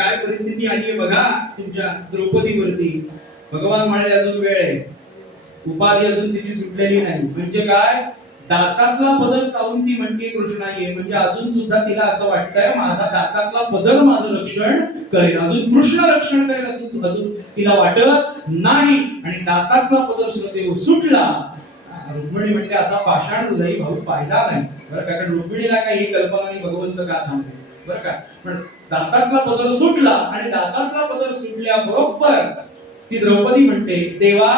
काय परिस्थिती आली आहे बघा तुमच्या द्रौपदीवरती. भगवान म्हणाले अजून वेळ आहे, उपाधी अजून तिची सुटलेली नाही. म्हणजे काय, दातातला पदर चावून ती म्हणते कृष्ण नाहीये, म्हणजे अजून सुद्धा तिला असं वाटतंय माझा दातातला पदर माझं रक्षण करेल, अजून कृष्ण रक्षण करेल अजून तिला वाटत नाही. आणि दातातला पदर सुटला. रुक्मिणी म्हणते असा पाषाण हृदयी भाऊ पाहिला नाही बरं का, कारण रुक्मिणीला काही कल्पना नाही भगवंत का थांबले बरं का. पण दातातला पदर सुटला आणि दातातला पदर सुटल्याबरोबर ती द्रौपदी म्हणते देवा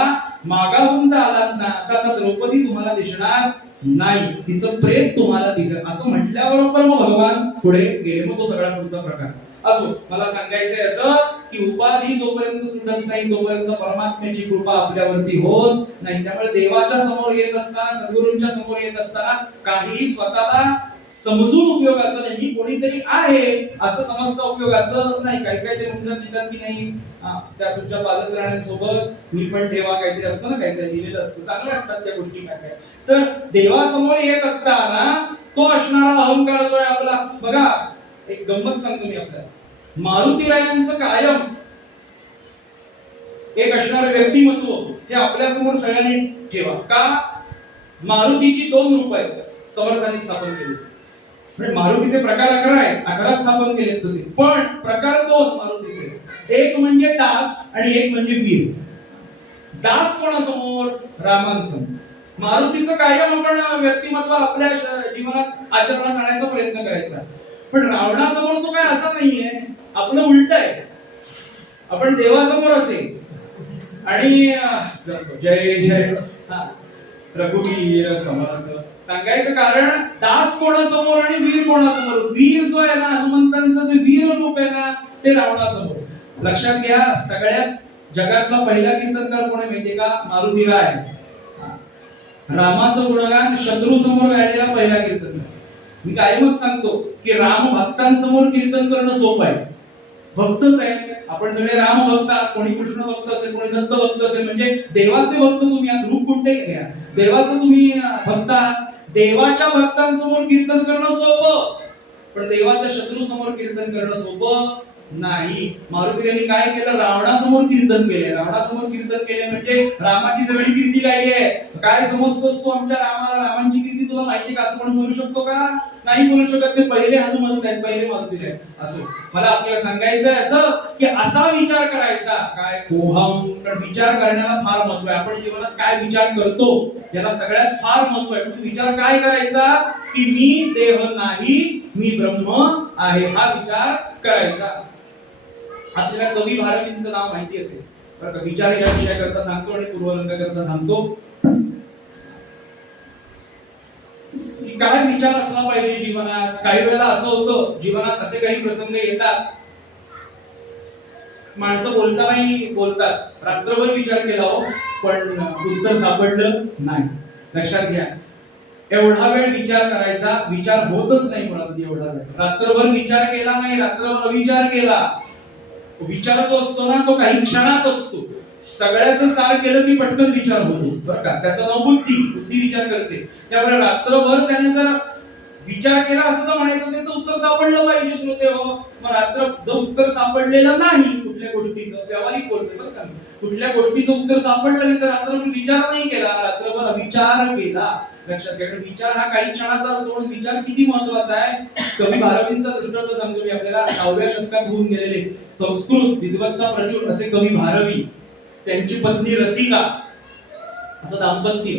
मागाहून जर आलात ना तर आता द्रौपदी तुम्हाला दिसणार नाही, तिचं प्रेम तुम्हाला दिसेल. असं म्हटल्याबरोबर मग भगवान पुढे गेले. मग तो सगळा पुढचा प्रकार असो. मला सांगायचंय असं की उपाधी जोपर्यंत सुटत नाही तोपर्यंत परमात्म्याची कृपा आपल्यावरती होत नाही. त्यामुळे देवाच्या समोर येत असताना, सद्गुरूंच्या समोर येत असताना काही स्वतःला समजून उपयोगाचं नाही. मी कोणीतरी आहे असं समजता उपयोगाचं नाही. काही काही ते म्हणतात की नाही त्या तुमच्या पादत्राण्यांसोबत मी पण ठेवा, काहीतरी असतं ना, काहीतरी लिहिलेलं असतं, चांगल्या असतात त्या गोष्टी काय काय. तर देवासमोर येत असताना तो असणारा अहंकार जो आहे आपला, बघा एक गंमत सांगतो मी आपल्याला. मारुतीरायांचं कायम एक असणारं व्यक्तिमत्व हे आपल्या समोर सगळ्यांनी ठेवा. का, मारुतीची 2 रूप आहेत समर्थांनी स्थापन केली. म्हणजे मारुतीचे प्रकार 11 आहेत, 11 स्थापन केलेत तसे, पण प्रकार 2 मारुतीचे. एक म्हणजे दास आणि एक म्हणजे वीर. दास कोणासमोर, रामांसमोर. मारुतीचं कायम आपण व्यक्तिमत्व आपल्या जीवनात आचरणात आणायचा प्रयत्न करायचा. पण रावणासमोर तो काय असा नाहीये, आपलं उलट आहे. आपण देवासमोर असे आणि जय जय रघुवीर समर्थ सांगायचं कारण दास कोणासमोर आणि वीर कोणासमोर. वीर जो आहे ना, हनुमंतांचं जे वीर रूप आहे ना ते रावणासमोर. लक्षात घ्या, सगळ्यात जगातला पहिला कीर्तनकार कोण आहे माहितीये का, मारुतीराय. रामाचं गुणगान शत्रू समोर गायलेला पहिला कीर्तनकार. मी कायमच सांगतो की राम भक्तांसमोर कीर्तन करणं सोपं आहे. भक्तच आहे आपण सगळे, राम भक्त आहात, कोणी कृष्ण भक्त असेल, कोणी दत्त भक्त असेल, म्हणजे देवाचे भक्त तुम्ही आहात. रूप कोणतेही घ्या, देवाचं तुम्ही भक्त आहात. देवाच्या भक्तांसमोर कीर्तन करणं सोपं, पण देवाच्या शत्रू समोर कीर्तन करणं सोपं नाही. मारुतीने काय केलं, रावणासमोर कीर्तन केले. रावणासमोर कीर्तन केले म्हणजे रामाची सगळी कीर्ती गायली आहे. काय समजतोस तू आमच्या रामाला, रामांची कीर्ती तुला माहिती का, असं कोण बोलू शकतो का, नाही बोलू शकत. ते पहिले हनुमंत आहेत, पहिले मारुती आहेत. असो, मला आपल्याला सांगायचं असं की असा विचार करायचा काय कोहम, कारण विचार करण्याला फार महत्व आहे. आपण जीवनात काय विचार करतो याला सगळ्यात फार महत्व आहे. पण विचार काय करायचा की मी देह नाही, मी ब्रह्म आहे, हा विचार करायचा. आपल्याला कवी भारवींचं नाव माहिती असेल बरं का. विचार या विषयाकरता सांगतो आणि पूर्वलंका करता सांगतो की काय विचार असला पाहिजे जीवनात. काही वेळेला असं होतं जीवनात, असे काही प्रसंग येतात, माणसं बोलतात, रात्रभर विचार केला हो पण उत्तर सापडलं नाही. लक्षात घ्या, एवढा वेळ विचार करायचा, विचार होतच नाही मुळात. एवढा वेळ रात्रभर विचार केला नाही, रात्रभर अविचार केला. विचार जो असतो ना तो काही क्षणात असतो. सगळ्याचं सार केलं की पटकन विचार होतो बरं का. त्याचं नाव बुद्धी, बुद्धी विचार करते. त्यामुळे रात्रभर त्याने जर विचार केला असं जर म्हणायचं असेल तर उत्तर सापडलं पाहिजे श्रोते हो. मग रात्र जर उत्तर सापडलेलं नाही कुठल्या गोष्टीचं, व्यावहारिक बोलतोय बरं का, कुठल्या गोष्टीचं उत्तर सापडलं नाही तर रात्रभर विचार नाही केला, रात्रभर अविचार केला. लक्षात घ्या, विचार हा काही क्षणाचा असतो, पण विचार किती महत्वाचा आहे. कवी भारवींचा दृष्टांत सांगतो मी आपल्याला. 9व्या शतकात होऊन गेलेले संस्कृत विद्वत्ता प्रचूर असे कवी भारवी, त्यांची पत्नी रसिका, असं दाम्पत्य.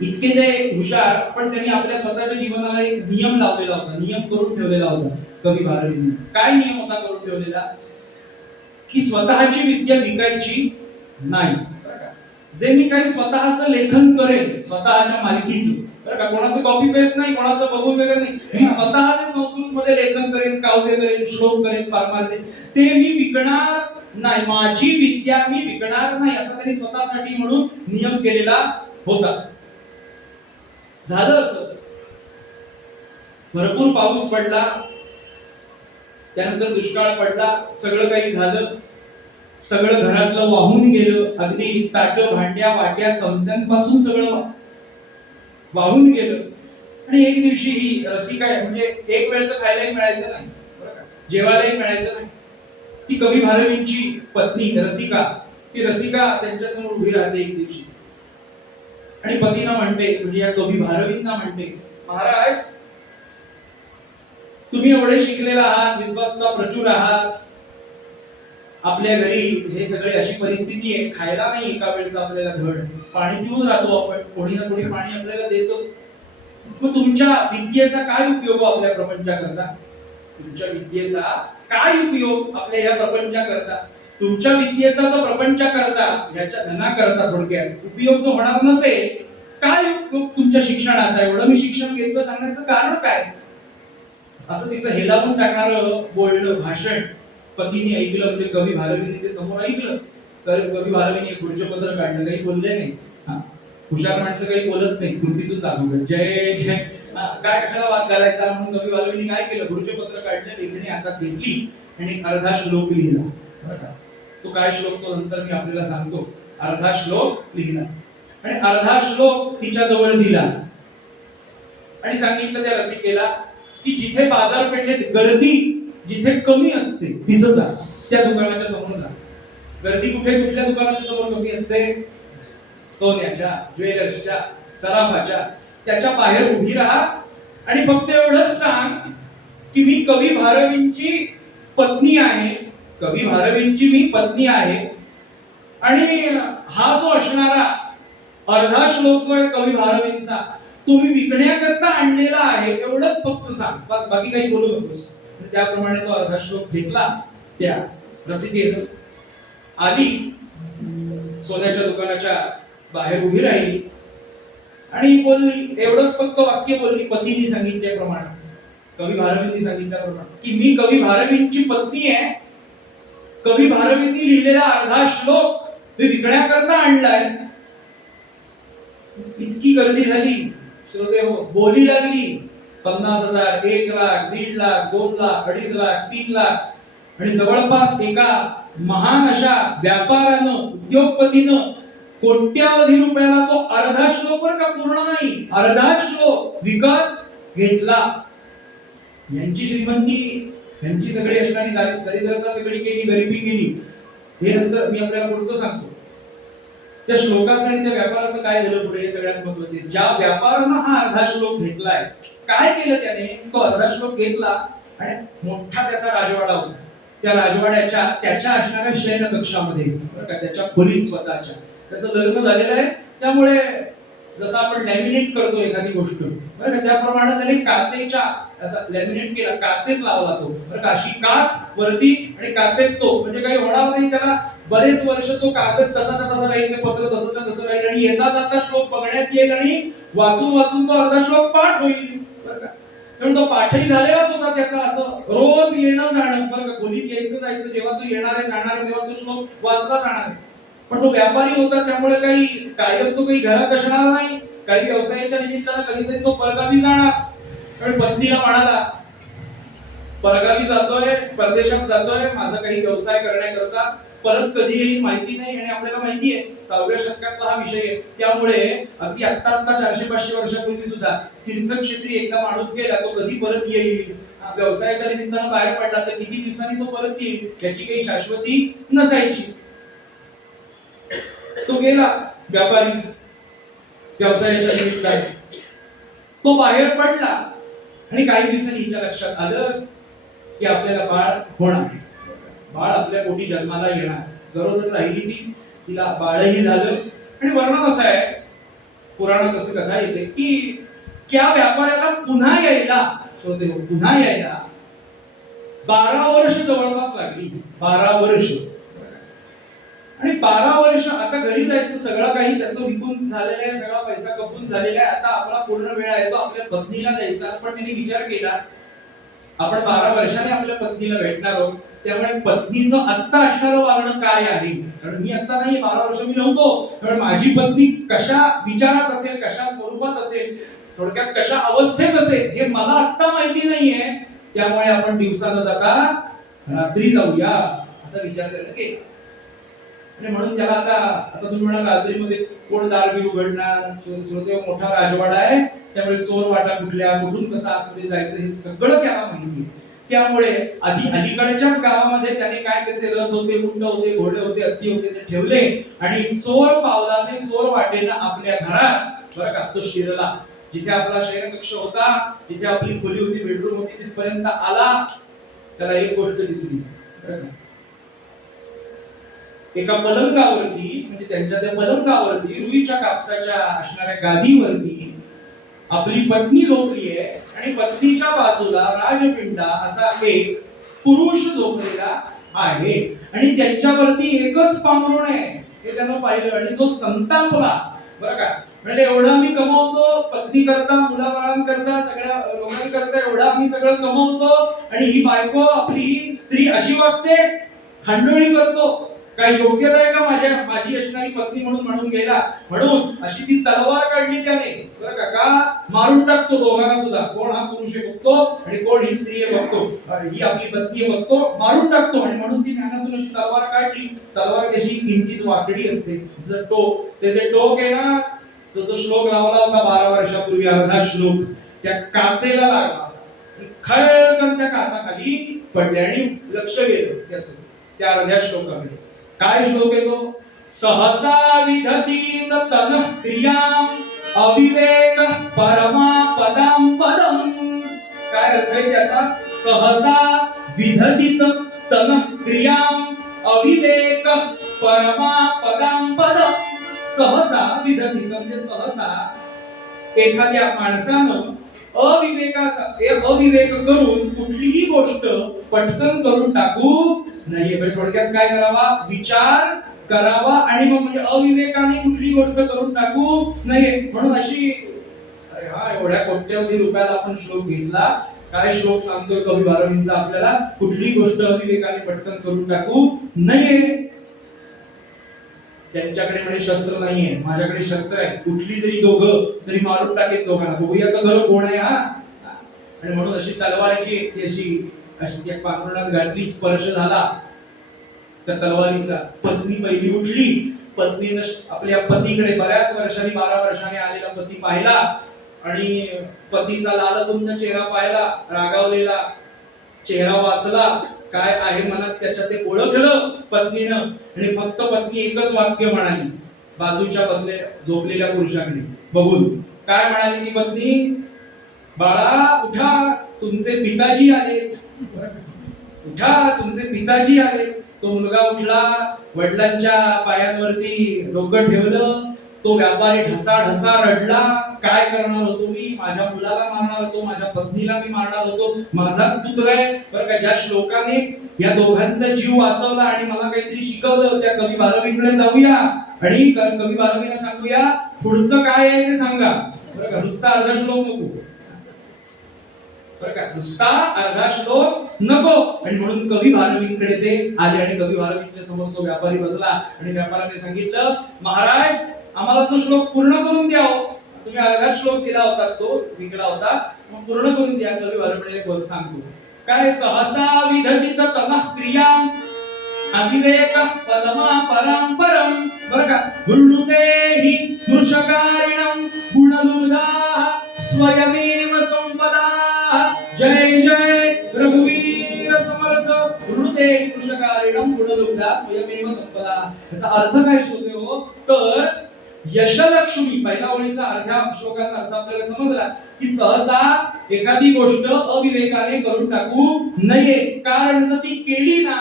इतके ते हुशार, पण त्यांनी आपल्या स्वतःच्या जीवनाला एक नियम लावलेला होता, नियम करून ठेवलेला होता कवी भारवींनी. काय नियम होता करून ठेवलेला की स्वतःची विद्या विकायची नाही. जे मी काही स्वतःचं लेखन करेन, स्वतःच्या मालकीचं बरं का, कोणाचं कॉपी पेस्ट नाही, कोणाचं बघून वगैरे नाही, मी स्वतः जे संस्कृत मध्ये लेखन करेन, काव्य करेन, श्लोक करेन, पारमार्थ ते मी विकणार नाही. माझी विद्या मी विकणार नाही, असा त्यांनी स्वतःसाठी म्हणून नियम केलेला होता. झालं असं, भरपूर पाऊस पडला, त्यानंतर दुष्काळ पडला, सगळं काही झालं, सगळं घरातलं वाहून गेलं. अगदी ताटं, भांड्या, वाट्या, चमच्यांपासून सगळं वाहून गेलं. आणि एक दिवशी ही रसिका म्हणजे एक वेळचं खायलाही मिळायचं नाही बरं का. जेवायलाही मिळायचं नाही. ती कवी भारवींची पत्नी रसिका, ती रसिका त्यांच्यासमोर उभी राहते एक दिवशी आणि पतींना म्हणते, म्हणजे या कवी भारवींना म्हणते, महाराज तुम्ही एवढे शिकलेला आहात, विद्वत्ता प्रचूर आहात, आपल्या घरी हे सगळे अशी परिस्थिती आहे, खायला नाही एका वेळचा आपल्याला धड, पाणी पिऊन राहतो आपण, कोणी ना कोणी पाणी आपल्याला देतो, मग तुमच्या विद्येचा काय उपयोग आपल्या प्रपंचाकरता? तुमच्या विद्येचा काय उपयोग आपल्या या प्रपंचाकरता? तुमच्या विद्येचा जो प्रपंचाकरता, ह्याच्या धनाकरता थोडक्यात उपयोग जो होणार नसेल, काय उपयोग तुमच्या शिक्षणाचा? एवढं मी शिक्षण घेतलं सांगण्याचं कारण काय? असं तिचं हेलावून टाकणारं बोलणं, भाषण पतीने ऐकलं, म्हणजे कवी भारवीने ते समोर ऐकलं. तर कवी भारवीने एक पत्र काढलं, काही बोलले नाही. हुशार माणसं काही बोलत नाही, कृतीतून दाखवलं, जय जय, काय कशाला वाद घालायचा म्हणून कवी भारवीने काय केलं, पत्र काढले, लेखणी हातात घेतली आणि अर्धा श्लोक लिहिला. तो काय श्लोक तो नंतर मी आपल्याला सांगतो. अर्धा श्लोक लिहिला आणि अर्धा श्लोक तिच्या जवळ दिला आणि सांगितलं त्या रसिकेला की जिथे बाजारपेठेत गर्दी जिथे कमी असते तिथं जा, त्या दुकानाच्या समोर जा. गर्दी कुठे, कुठल्या दुकानाच्या समोर कमी असते? सोन्याच्या, ज्वेलर्सच्या, सराफाच्या, त्याच्या बाहेर उभी राहा आणि फक्त एवढंच सांग की मी कवी भारवींची पत्नी आहे, कवी भारवींची मी पत्नी आहे आणि हा जो असणारा अर्धा श्लोक जो आहे कवी भारवींचा, तुम्ही विकण्याकरता आणलेला आहे, एवढंच फक्त सांग, बस बाकी काही बोलू नकोस. त्याप्रमाणे तो अर्धा श्लोक घेतला. त्या रसिकेनं आली, सोन्याच्या दुकानाच्या बाहेर उभी राहिली आणि बोलली, एवढंच फक्त वाक्य बोलली, पतीने सांगितल्याप्रमाणे, कवी भारवींनी सांगितल्याप्रमाणे की मी कवी भारवींची पत्नी आहे, कवी भारवींनी लिहिलेला अर्धा श्लोक मी विकण्याकरता आणलाय. इतकी गर्दी झाली, श्रोते हो, बोली लागली. 50,000, 1,00,000, 1,50,000, 2,00,000, 2,50,000, 3,00,000 आणि जवळपास एका महान अशा व्यापारानं, उद्योगपतीनं कोट्यावधी रुपयाला तो अर्धा श्लोक, बर का, पूर्ण नाही, अर्धा श्लोक विकत घेतला. यांची श्रीमंती, यांची सगळी असणारी दरिद्रता सगळी गेली, गरिबी गेली. हे नंतर मी आपल्याला पुढचं सांगतो. त्या श्लोकाचं आणि त्या व्यापाराचं काय झालं पुढे हे सगळ्यात महत्त्वाचे. ज्या व्यापारानं हा अर्धा श्लोक घेतलाय, काय केलं त्याने? तो अर्धा श्लोक घेतला आणि मोठा त्याचा राजवाडा होता. त्या राजवाड्याच्या त्याच्या असणाऱ्या शयन कक्षामध्ये, त्याच्या खोलीत स्वतःच्या, त्याचं लग्न झालेलं आहे, त्यामुळे जसं आपण लॅमिनेट करतो एखादी गोष्ट, बरं का, त्याप्रमाणे त्याने काचेच्या असा लॅमिनेट केला, काचेत लावला तो, बरं का, अशी काच वरती आणि काचेत तो, म्हणजे काही होणार नाही त्याला. बरेच वर्ष तो कागद तसाचा तसा राहील, ते पत्र तसंच तसं राहील आणि येता जाता श्लोक बघण्यात येईल आणि वाचून वाचून तो अर्धा श्लोक पाठ होईल, बरं का. कारण तो पाठही झालेलाच होता त्याचा, असं रोज येणं जाणं, बरं का, खोलीत यायचं जायचं, जेव्हा तो येणार आहे जाणार आहे तेव्हा तो श्लोक वाचला जाणार आहे. पण तो व्यापारी होता, त्यामुळे काही कायम तो काही घरात असणार नाही, काही व्यवसायाच्या निमित्तानं कधीतरी तो परगावी जाणार. कारण पत्नीला म्हणाला, परगावी जातोय, परदेशात जातोय, माझा काही व्यवसाय करण्याकरता, परत कधी येईल माहिती नाही आणि आपल्याला माहिती आहे 6व्या शतकातला हा विषय आहे. त्यामुळे अगदी आता 400-500 वर्षापूर्वी सुद्धा तीर्थक्षेत्री एकदा माणूस गेला, तो कधी परत येईल, व्यवसायाच्या निमित्तानं बाहेर पडला तर किती दिवसांनी तो परत येईल याची काही शाश्वती नसायची. तो गेला व्यापारी व्यवसायाच्या निमित्ताने, तो बाहेर पडला आणि काही दिवसांनी हिच्या लक्षात आलं की आपल्याला बाळ होणार, बाळ आपल्या पोटी जन्माला येणार. गरोदर राहिली ती, तिला बाळही झालं आणि वर्णन असं आहे, पुराणात असं कथा येते की त्या व्यापाऱ्याला पुन्हा यायला, श्रोते हो, पुन्हा यायला 12 वर्ष जवळपास लागली. 12 वर्ष. आणि 12 वर्ष आता घरी जायचं, सगळं काही त्याचं विकून झालेलं आहे, सगळा पैसा कपून झालेला आहे, आता आपला पूर्ण वेळ आहे तो आपल्या पत्नीला द्यायचा. पण त्यांनी विचार केला, आपण 12 वर्षाने आपल्या पत्नीला भेटणार आहोत, त्यामुळे पत्नीचं आत्ता असणारं वागणं काय आहे, कारण मी आता नाही, 12 वर्ष मी नव्हतो, कारण माझी पत्नी कशा विचारात असेल, कशा स्वरूपात असेल, थोडक्यात कशा अवस्थेत असेल, हे मला आत्ता माहिती नाहीये. त्यामुळे आपण दिवसा न जाता रात्री जाऊया, असा विचार करायला केला. आणि म्हणून त्याला आता तुम्ही म्हणाल रात्रीमध्ये कोण दार बी उघडणार, श्रोते, मोठा राजवाडा आहे, त्यामुळे चोर वाटा कुठल्या, कुठून कसं आतमध्ये जायचं हे सगळं त्याला माहिती आहे. त्यामुळे अलीकडच्याच गावामध्ये त्याने काय त्याचे रथ होते, उंट होते, घोडे होते, हत्ती होते ते ठेवले आणि चोर पावलाने चोर वाटेनं आपल्या घरात बरं का तो शिरला. जिथे आपला शयनकक्ष होता, जिथे आपली खोली होती, बेडरूम होती, तिथपर्यंत आला. त्याला एक गोष्ट दिसली, एका पलंगावरती म्हणजे त्यांच्या त्या पलंगावरती रुईच्या कापसाच्या असणाऱ्या गादीवरती आपली पत्नी झोपली आहे आणि पत्नीच्या बाजूला राजपिंडा असा एक पुरुष झोपलेला आहे आणि त्यांच्यावरती एकच पांघरुण आहे हे त्यानं पाहिलं आणि तो संतापला. बरं का, म्हणजे एवढं मी कमवतो, पत्नी करता, मुलाबाळांकरता, सगळ्या लोकांकरता एवढा मी सगळं कमवतो आणि ही बायको आपली स्त्री अशी वागते, खांडोळी करतो, काय योग्यता आहे का माझी असणारी पत्नी म्हणून गेला. म्हणून अशी ती तलवार काढली त्याने. बरं का मारून टाकतो दोघांना सुद्धा. कोण हा पुरुष आहे बघतो आणि कोण ही स्त्री आहे बघतो, ही आपली पत्नी आहे बघतो, मारून टाकतो. आणि म्हणून ती ज्ञानातून अशी तलवार काढली. तलवार कशी किंचित वाकडी असते, टोक, त्याचे टोक आहे ना, तो जो श्लोक लावला होता 12 वर्षापूर्वी, अर्धा श्लोक त्या काचेला लागला असा, खळकन त्या काचाखाली पडले आणि लक्ष गेलं त्याचं त्या अर्ध्या श्लोकाकडे. काय श्लोक आहे तो? सहसा विधतीत तन क्रियाम अविवेक परमा पदम पदम. काय अर्थ आहे त्याचा? सहसा विधतीत तन क्रियाम अविवेक परमा पदम पदम. सहसा विधतीत म्हणजे सहसा एखाद्या माणसानं अविवेक करून कुठलीही गोष्ट पटकन करून टाकू नाहीये. थोडक्यात काय करावा? विचार करावा आणि मग म्हणजे अविवेकाने कुठली गोष्ट करून टाकू नये. म्हणून अशी एवढ्या कोट्यवधी रुपयाला आपण श्लोक घेतला. काय श्लोक सांगतोय कवी भारवींचा आपल्याला? कुठली गोष्ट अविवेकाने पटकन करून टाकू नये. त्यांच्याकडे म्हणजे शस्त्र नाहीये, माझ्याकडे शस्त्र आहे. कुठली जरी दोघं तरी मारून टाकेल दोघांना. बघूया तर खरं कोण आहे हा. आणि म्हणून अशी तलवारीची अशी त्या पांघरुणात घातली, स्पर्श झाला त्या तलवारीचा. पत्नी पहिली उठली. पत्नीनं आपल्या पतीकडे बऱ्याच वर्षांनी 12 वर्षांनी आलेला पती पाहिला आणि पतीचा लालकुंद चेहरा पाहिला, रागावलेला चेहरा वाचला, काय आहे मनात त्याच्या ते ओळखलं पत्नीनं. आणि फक्त पत्नी एकच वाक्य म्हणाली बाजूच्या झोपलेल्या पुरुषाकडे बघून. काय म्हणाली ती पत्नी? बाळा उठा, तुमचे पिताजी आले. उठा, तुमचे पिताजी आले. तो मुलगा उठला, वडिलांच्या पायांवरती डोकं ठेवलं. तो व्यापारी ढसा ढसा रडला. काय करणार होतो मी? माझ्या मुलाला मारणार होतो, माझ्या पत्नीला मी मारणार होतो, माझाच पुत्र आहे. बरं का, ज्या श्लोकाने या दोघांचा जीव वाचवला आणि मला काहीतरी शिकवलं, त्या कवी भारवीकडे जाऊया आणि कवी भारवीला सांगूया पुढचं काय आहे ते सांगा. बरं का, नुसता अर्धा श्लोक नको. बरं का, नुसता अर्धा श्लोक नको. आणि म्हणून कवी भारवींकडे ते आले आणि कवी भारवींच्या समोर तो व्यापारी बसला आणि व्यापाऱ्याने सांगितलं, महाराज आम्हाला तो श्लोक पूर्ण करून द्या. तुम्ही अर्धा श्लोक दिला होता, तो विकला होता, मग पूर्ण करून द्या. कवी भारवीने एक गोष्ट सांगतो. काय? सहसा विधतीत तनः क्रियाम अविवेक पदमा परम परम. बरं का, वृणुते हि मृषकारिणं गुणलुब्धा स्वयमेव संपदा. जय जय रघुवीर समर्थ. वृणुते हि मृषकारिणं गुणलुब्धा स्वयमेव संपदा. याचा अर्थ काय श्लोक हो? तर यशलक्ष्मी, पहिल्या ओळीचा अर्ध्या श्लोकाचा अर्थ आपल्याला समजला की सहसा एखादी गोष्ट अविवेकाने करून टाकू नये, कारण जर ती केली ना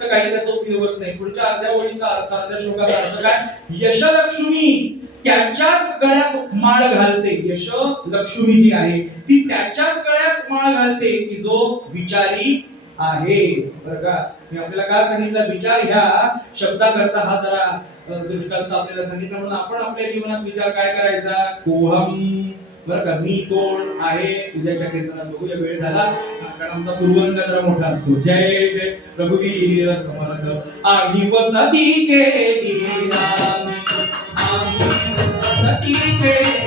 तर काही त्याचा उपयोग होत नाही. पुढच्या अर्ध्या ओळीचा अर्थ, अर्ध्या श्लोकाचा अर्थ काय? यशलक्ष्मी त्याच्याच गळ्यात माळ घालते. यश लक्ष्मी जी आहे ती त्याच्याच गळ्यात माळ घालते की जो विचारी आहे. बरं का, मी आपल्याला काय सांगितलं? विचार ह्या शब्दाकरता हा जरा दृष्टांत आपल्याला सांगितलं. म्हणून आपण आपल्या जीवनात विचार काय करायचा? कोहम. बरं का, मी कोण आहे? उद्याच्या कीर्तनात बघूया, वेळ झाला कारण आमचा पूर्वंग जरा मोठा असतो. जय जय रघुवीर समर्थ. आम्ही वसती केली, आम्ही वसती केली.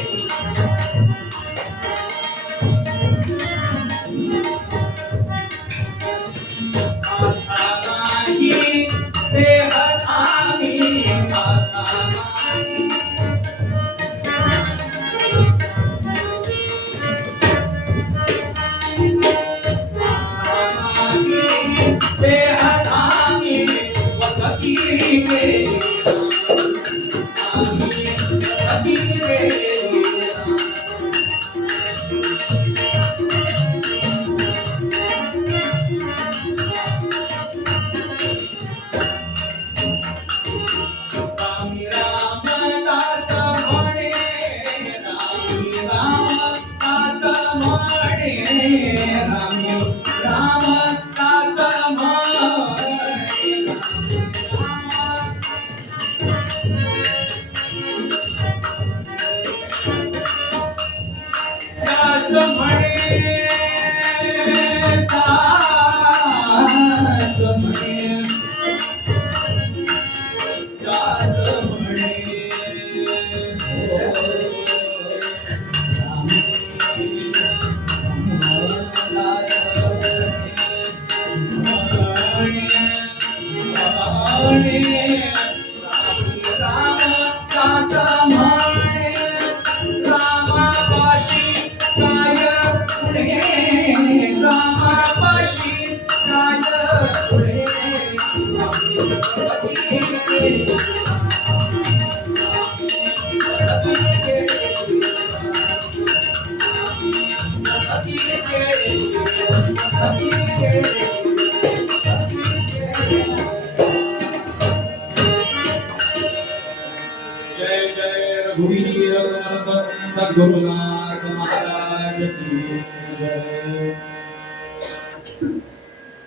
रघुवीर समर्थ सद्गुरुनाथ महाराज की जय.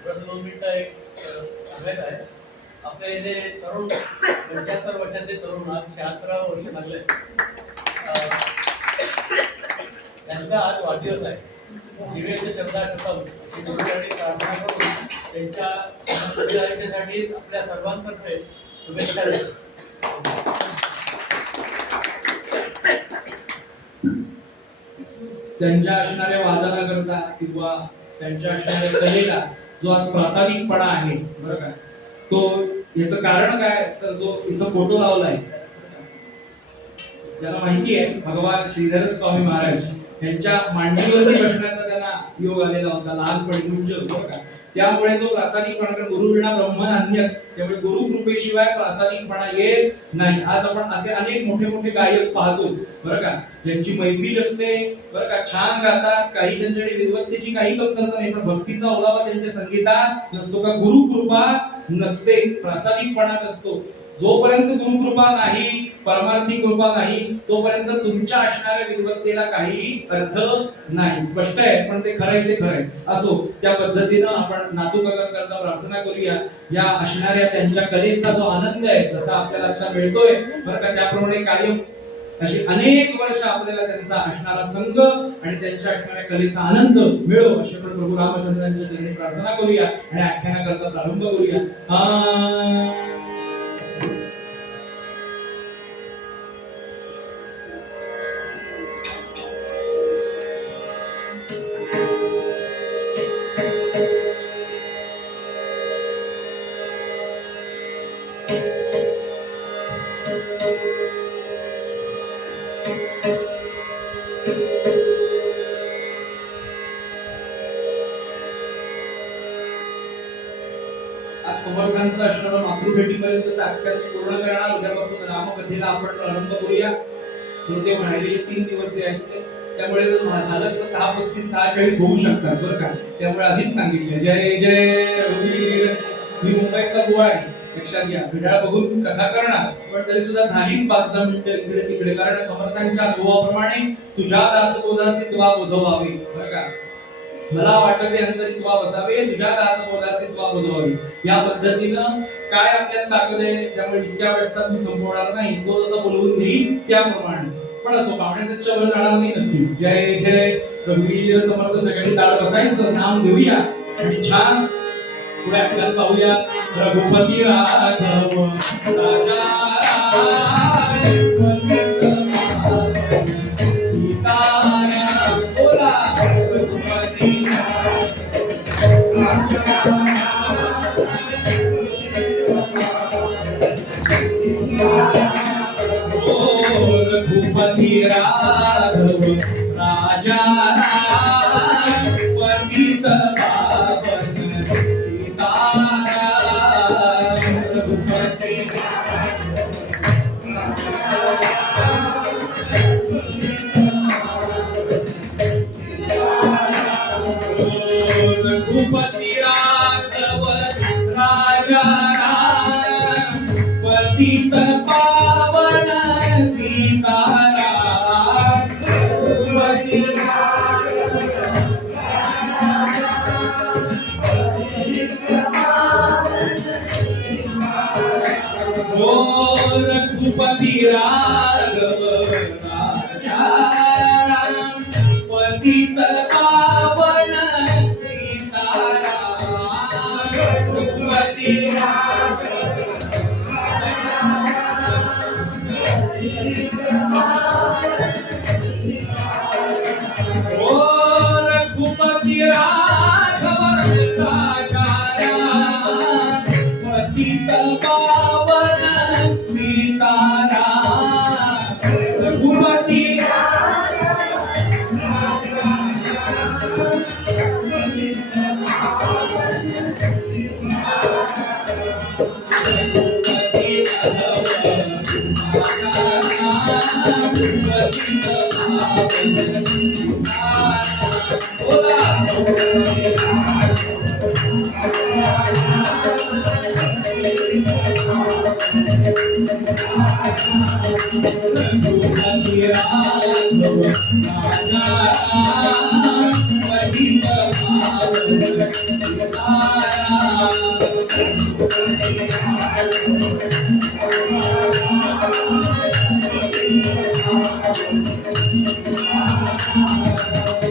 दोन मिनिटं एक सांगायचं आहे. आपल्या इथे तरुण 75 वर्षाचे तरुण आज 76 वर्ष लागले. त्यांचा आज वाढदिवस आहे. दिव्याचे शब्दाशतम प्रार्थना करून त्यांच्या जन्मदिनासाठी आपल्या सर्वांतर्फे शुभेच्छा द्या. त्यांच्या असणाऱ्या वादनाकरता किंवा त्यांच्या असणाऱ्या कलेला जो आज प्रासादिकपणा आहे बरं का, तो याचं कारण काय तर जो इथं फोटो लावलाय ज्याला माहिती आहे भगवान श्रीधर स्वामी महाराज यांच्या मांडीवरती बसण्याचा त्यांना योग आलेला होता लहानपणी मुंज बरं का. त्यामुळे जो प्रासादिकपणा गुरु विना ब्रह्मनान्य, त्यामुळे गुरु कृपेशिवाय प्रासादिकपणा येत नाही. आज आपण असे अनेक मोठे मोठे गायक पाहतो बरं का, त्यांची मैफिल असते बरं का, छान गातात, काही त्यांच्याकडे विद्वत्तेची काही कमतरता नाही, पण भक्तीचा ओलावा त्यांच्या संगीतात नसतो का. गुरु कृपा नसते, प्रासादिकपणा नसतो. जोपर्यंत गुरुकृपा नाही, परमार्थी कृपा नाही, तोपर्यंत तुमच्या असणाऱ्या विद्वत्तेला काही अर्थ नाही. स्पष्ट आहे, पण ते खरं आहे, ते खरं आहे. असो, त्या पद्धतीनं आपण नातूकाका करता प्रार्थना करूया. या असणाऱ्या त्यांच्या कलेचा जो आनंद आहे जसा आपल्याला आता मिळतोय बरं का, त्याप्रमाणे कायम अशी अनेक वर्ष आपल्याला त्यांचा असणारा संग आणि त्यांच्या असणाऱ्या कलेचा आनंद मिळो अशी आपण प्रभू रामचंद्रांच्या चरणी प्रार्थना करूया आणि आख्याना करता प्रारंभ करूया. आज समर्थांचं असणारं मातृभेटीपर्यंतचं आख्यान पूर्ण करणार. उद्यापासून रामकथेला आपण प्रारंभ करूया. ते राहिलेले 3 दिवस आहेत, त्यामुळे झालंच तर 6:35 6:40 होऊ शकतात बरं का. त्यामुळे आधीच सांगितलं जय जय रघुवीर. मी मुंबईचा बुवा आहे, लक्षात घ्या. घड्याळ बघून कथा करणार, पण तरी सुद्धा झालीच 5-10 मिनिटं इकडे तिकडे, कारण समर्थांच्या अनुभवाप्रमाणे तुझ्या दास बोधासी तुवा बोधवावे बरं का. मला वाटते अंतरी तुवा बसावे, तुझ्या दास बोधासी तुवा बोधवावे. या पद्धतीनं काय आपल्यात ताकद आहे, त्यामुळे इतक्या वेळेस मी संपवणार नाही, तो जसं बोलवून घेईल त्याप्रमाणे. पण असो, पाहुण्याच्या वर जाणार नाही नक्की. जय जय रघुवीर समर्थ. सगळ्यांनी ताळ बसायचं, नाम देऊया आणि छान पुढे आपल्याला पाहूया. रघुपती राघव राजा सीताराम बोला. रघुपती रघुपती राघव राजा पंडित पावन सीताराम. रघुपती राजा राम पतित पावन सीताराम पतित ओ रघुपति राघव राजा राम पतित पावन सीताराम रघुपति ओ रघुपति राघव राजा राम पतित पावन सीताराम रघुपति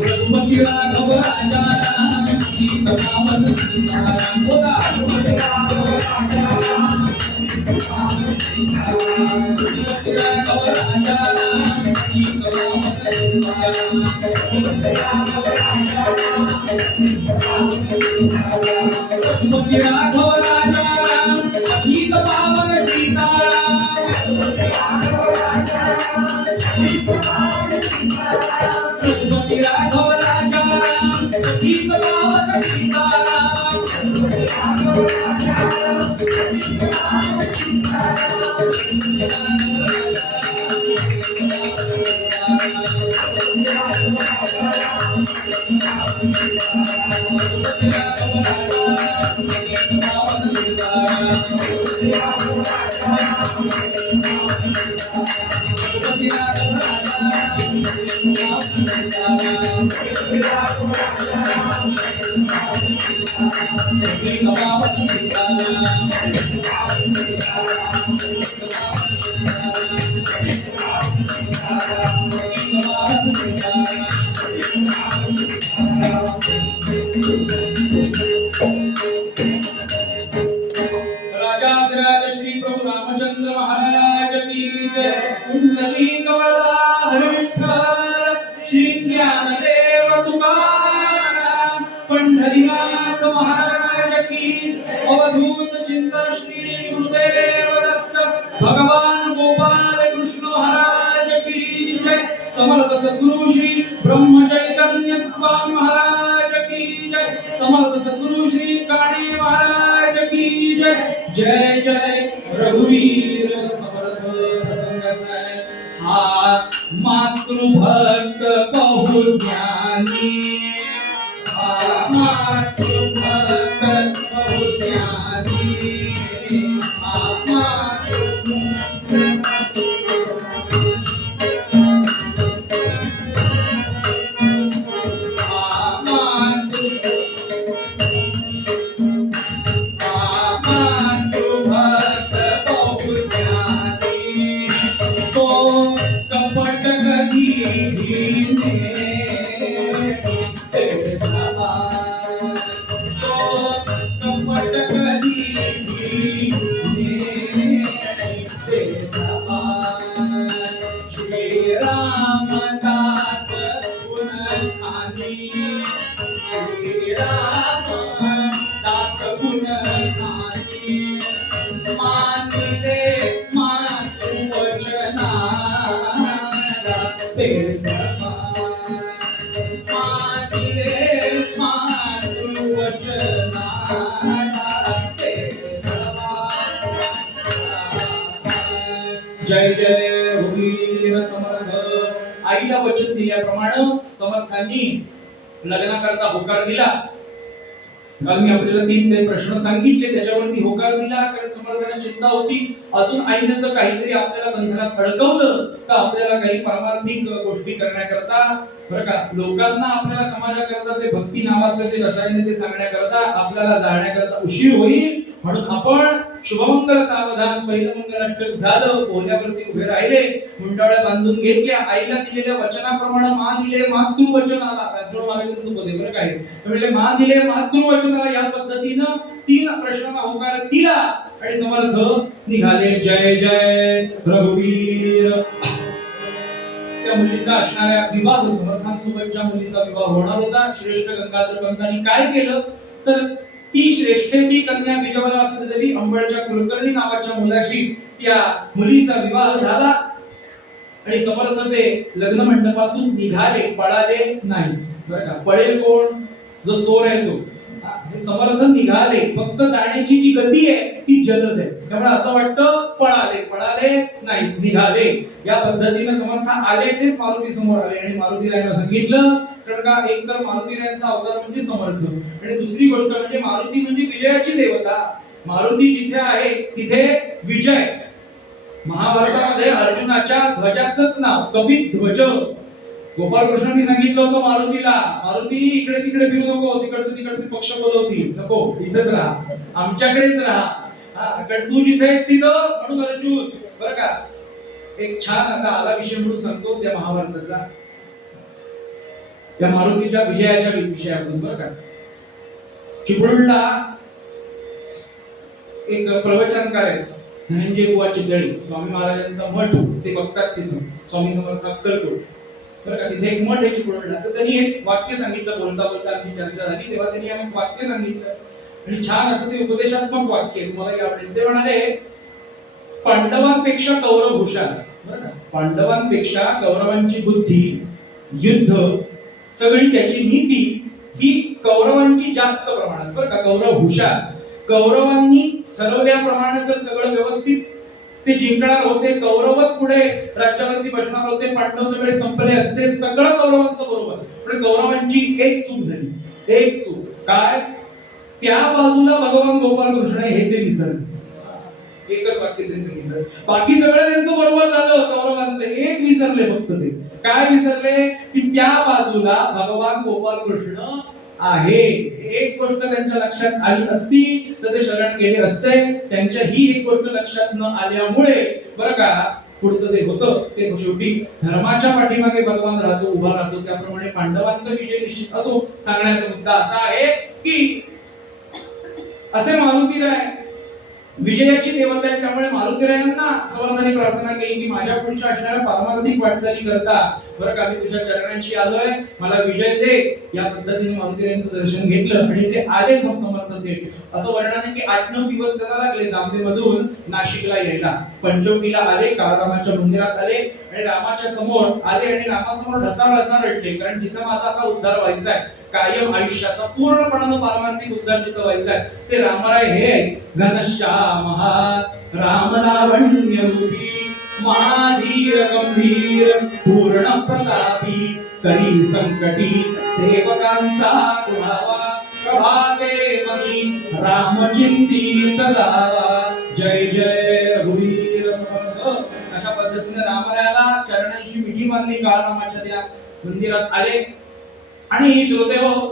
रघुपति राघव राजा राम सीता पावन सीताराम बोला रघुपति राघव राजा राम रघुपति राघव राजा राम सीता पावन सीताराम रघुपति राघव राजा राम सीता पावन सीताराम रघुपति राघव राजा राम सीता पावन सीताराम राजाधिराज श्री प्रभु रामचंद्र महाराज की जय। कुंडलिक वरदा हरि विठ्ठल श्री ज्ञानदेव तुकाराम पंढरीनाथ महाराज की। अवधूत चिंतन श्री गुरुदेव दत्त भगवान गोपाल कृष्ण महाराज की जय। समर्थ सद्गुरु श्री ब्रह्म चैतन्य स्वामी महाराज की जय। समर्थ सद्गुरु श्री काणी महाराज की जय। जय जय रघुवीर समर्थ प्रसन्न साई। हा मातृभक्त बहु ज्ञानी हा मातृभक्त बहु ज्ञानी हा जय जय रघुवीर समर्थ। आईला वचन दिल्याप्रमाणे समर्थांनी लग्नाकरता होकार दिला काल मी आपल्याला 3 ते प्रश्न सांगितले, त्याच्यावरती होकार दिला, कारण समर्थांना चिंता होती अजून आईने जर काहीतरी आपल्याला बंधनात अडकवलं तर आपल्याला काही पारमार्थिक गोष्टी करण्याकरता, बरं का, लोकांना आपल्याला समाजाकरता जे भक्ती नावाचं जे रसायन ते सांगण्याकरता आपल्याला जाण्याकरता उशीर होईल. म्हणून आपण शुभमंगल सावधान पहिलं मंगलाष्टक झालं, पोहल्यावरती उभे राहिले, मुंडावळ्या बांधून घेतल्या, आईला दिलेल्या वचनाप्रमाणे मान दिले, मातृवचनाला राजगुरू महाराजांचं पद आहे बरं काय, म्हणजे मान दिले मातृवचनाला, या पद्धतीनं 3 प्रश्नांना होकार दिला आणि समर्थ निघाले. जय जय रघुवीर. त्या मुलीचा असणाऱ्या विवाह, समर्थांसोबतच्या मुलीचा विवाह होणार होता. श्रेष्ठ गंगाधर पंतांनी काय केलं तर ती श्रेष्ठेची कन्या विजयवला असते तरी अंबळच्या कुलकर्णी नावाच्या मुलाशी त्या मुलीचा विवाह झाला आणि समर्थचे लग्न मंडपातून निघाले, पळाले नाही. बरं का, पळेल कोण? जो चोर आहे तो. हे समर्थ निघाले, फक्त जाण्याची जी गती आहे ती जलद आहे, त्यामुळे असं वाटतं पळाले नाही, निघाले. या पद्धतीने समर्थ आले, तेच मारुती समोर आले आणि मारुतीला सांगितलं, कारण का एक तर मारुतीरायांचा अवतार म्हणजे समर्थ आणि दुसरी गोष्ट म्हणजे मारुती म्हणजे विजयाची देवता. मारुती जिथे आहे तिथे विजय. महाभारतामध्ये अर्जुनाच्या ध्वजाचंच नाव कपिध्वज. गोपाळकृष्णांनी सांगितलं होतं मारुतीला, मारुती इकडे तिकडे फिरू नकोस, इकडचे तिकडचे पक्ष बोलवतील, नको, इथेच राहा, आमच्याकडेच राहा. कारण तू जिथे आहेस तिथं, म्हणून अर्जुन, बरं का, एक छान आता आला विषय म्हणून सांगतो त्या महाभारताचा, त्या मारुतीच्या विजयाच्या विषयातून. बरं का, चिपळूणला एक प्रवचनकार आहे धनंजय बुवा चितळी, स्वामी महाराजांचा मठ ते बघतात तिथून, स्वामी समर्थ अक्कलकोट. बरं का, तिथे एक मठ आहे चिपळूणला. तर त्यांनी एक वाक्य सांगितलं, बोलता बोलता आमची चर्चा झाली तेव्हा त्यांनी एक वाक्य सांगितलं आणि छान असं ते उपदेशात्मक वाक्य आहे, तुम्हाला आवडेल. ते म्हणाले, पांडवांपेक्षा कौरव हुशार. बरं का, पांडवांपेक्षा कौरवांची बुद्धी, युद्ध, सगळी त्याची नीती ही कौरवांची जास्त प्रमाणात. बरं का, कौरव हुशार. कौरवांनी ठरवल्याप्रमाणे जर सगळं व्यवस्थित ते जिंकणार होते, कौरवच पुढे राज्यावरती बसणार होते, पांडव सगळे संपले असते, सगळं कौरवांचं बरोबर. पण कौरवांची एक चूक झाली, एक चूक. काय? त्या बाजूला भगवान गोपाल कृष्ण हे ते विसरले. एकच वाक्य त्यांचं सांगितलं, बाकी सगळं त्यांचं बरोबर झालं, कौरवांचं एक विसरले फक्त. ते काय विसरले की त्या बाजूला भगवान गोपाल कृष्ण आहे. एक गोष्ट त्यांच्या लक्षात आली असती तर ते शरण गेले असते. त्यांच्या ही एक गोष्ट लक्षात न आल्यामुळे, बरं का, पुढचं जे होतं ते शेवटी धर्माच्या पाठीमागे भगवान राहतो, उभा राहतो. त्याप्रमाणे पांडवांचा विजय निश्चित असो. सांगण्याचा मुद्दा असा आहे की असे मारुतीराय विजयाची देवता आहे, त्यामुळे मारुतीरायांना समर्थांनी प्रार्थना केली की माझ्या पुढच्या असणाऱ्या पारमार्थिक वाटचाली करता, बरं का, मी तुझ्या चरणांशी आलोय, मला विजय दे. या पद्धतीने मारुतीरायांचं दर्शन घेतलं आणि ते आले मग समर्थ थेट. असं वर्णन आहे की 8-9 दिवस त्यांना लागले जांभेमधून नाशिकला यायला. पंचवटीला आले, काळरामाच्या मंदिरात आले आणि रामाच्या समोर आले आणि रामासमोर ढसाढसा रडले, कारण जिथं माझा आता उद्धार व्हायचा आहे, कायम आयुष्याचा पूर्णपणानं पारमार्थिक उद्धार जिथं व्हायचा आहे, ते रामराय हे घनश्याम राम लावण्य रूपी, महाधीर गंभीर पूर्ण प्रतापी, करी संकटी सेवकांचा कुणावा, प्रभाते मनी रामचिंतित जावा. जय जय रघुवीर समर्थ. अशा पद्धतीने रामरायाला चरणांशी मिठी मारली, काळरामाच्या त्या मंदिरात आले आणि श्रोते हो,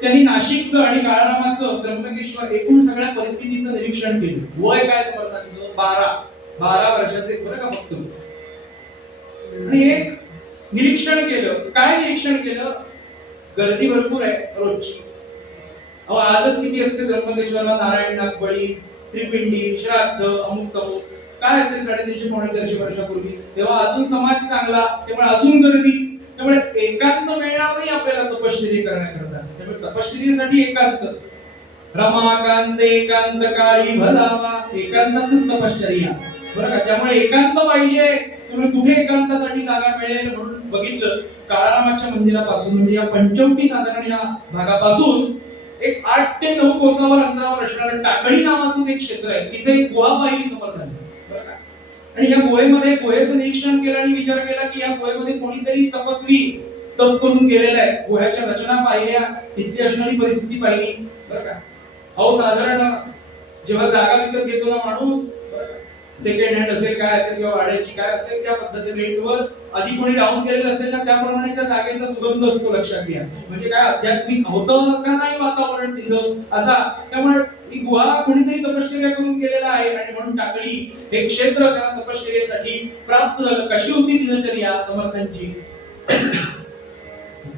त्यांनी नाशिकचं आणि काळारामाचं, त्र्यंबकेश्वर, एकूण सगळ्या परिस्थितीचं निरीक्षण केलं. वय काय समर्थांचं? 12 वर्षाचे, बरं का, फक्त. आणि एक निरीक्षण केलं. काय निरीक्षण केलं? गर्दी भरपूर आहे रोजची. अहो, आजच किती असते त्र्यंबकेश्वरला? नारायण नागबळी, त्रिपिंडी, श्राद्ध, अमुक तमुक काय असेल 350-450 वर्षापूर्वी. तेव्हा अजून समाज चांगला, त्यामुळे अजून गर्दी. त्यामुळे एकांत मिळणार नाही आपल्याला तपश्चर्या करण्याकरता. त्यामुळे तपश्चर्येसाठी एकांत. रमाकांत एकांत काळी भलावा, एकांतातच तपश्चर्या, बरं का. त्यामुळे एकांत पाहिजे. त्यामुळे कुठे एकांतासाठी जागा मिळेल म्हणून बघितलं. काळारामाच्या मंदिरापासून म्हणजे या पंचवटी साधारण या भागापासून एक 8 ते 9 कोसावर अंतरावर असणारं टाकळी नावाचं एक क्षेत्र आहे. तिथे एक गुहा पाहिली समर्थांनी, बरं का. आणि या गुहेमध्ये गुहेचं निरीक्षण केलं आणि विचार केला की या गुहेमध्ये कोणीतरी तपस्वी तप करून गेलेला आहे, गुह्याच्या रचना पाहिल्या, तिथली असणारी परिस्थिती पाहिली, बरं का. अहो साधारण जेव्हा जागा विकत घेतो ना माणूस, सेकंड हँड असेल काय असेल किंवा भाड्याची काय असेल त्या पद्धतीने रेंटवर आधी कोणी राहून गेलेलं असेल ना त्याप्रमाणे त्या जागेचा सुगंध असतो, लक्षात घ्या. म्हणजे काय आध्यात्मिक होतं का नाही वातावरण तिथं असा. त्यामुळे ही गुहा कोणीतरी तपश्चर्या करून गेलेला आहे आणि म्हणून टाकळी हे क्षेत्र त्या तपश्चर्येसाठी प्राप्त झालं. कशी होती दिनचर्या समर्थांची?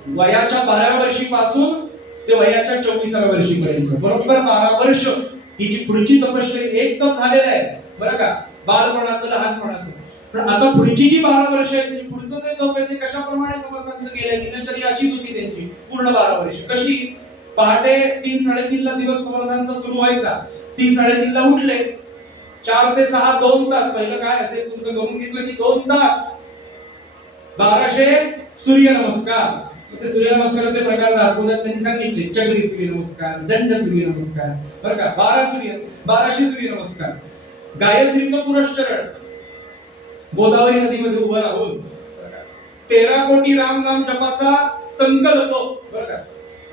वयाच्या 12व्या वर्षीपासून ते वयाच्या 24व्या वर्षीपर्यंत बरोबर 12 वर्ष ही जी पुढची तपश्चर्या एक तप झालेलं आहे, बरं का, बालपणाचं लहानपणाचं. पण आता पुढची जी 12 वर्ष आहेत म्हणजे पुढचं जे तप आहे ते कशाप्रमाणे समर्थांचं गेलंय, दिनचर्या अशीच होती त्यांची पूर्ण 12 वर्ष. कशी? पहाटे 3-3:30 ला दिवस समर्थांचा सुरू व्हायचा, 3-3:30 ला उठले, 4 ते 6 2 तास, पहिलं काय असेल तुमचं करून घेतलं की 2 तास 1200 सूर्यनमस्कार. ते सूर्यनमस्काराचे प्रकार दाखवतात त्यांनी सांगितले, चक्री सूर्यनमस्कार, दंड सूर्यनमस्कार, बरं का, 1200 सूर्यनमस्कार. गायत्रीचं पुरश्चरण गोदावरी नदीमध्ये उभं राहून 13 कोटी राम नाम जपाचा संकल्प, बरं का.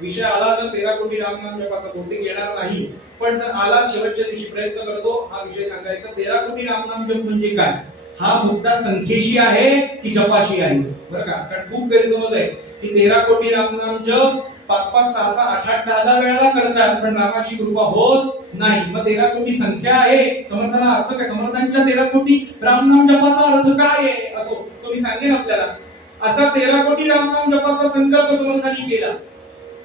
विषय आला तर 13 कोटी राम नाम जपाचा बहुतेक येणार नाही, पण जर आला शेवटच्या दिवशी प्रयत्न करतो हा विषय सांगायचा. 13 कोटी राम नाम जप म्हणजे काय? हा मुद्दा संख्येशी आहे की जपाशी आहे, बरं का. कारण खूप गैरसमज आहे की 13 कोटी राम नाम जप 5-5, 6-6, 8-8, 10-10 वेळा करतात पण रामाची कृपा होत नाही. मग 13 कोटी संख्या आहे, समर्थाला अर्थ काय? समर्थांच्या 13 कोटी रामनाम जपाचा अर्थ काय आहे असो तो मी सांगेन आपल्याला. असा 13 कोटी रामनाम जपाचा संकल्प समर्थांनी केला.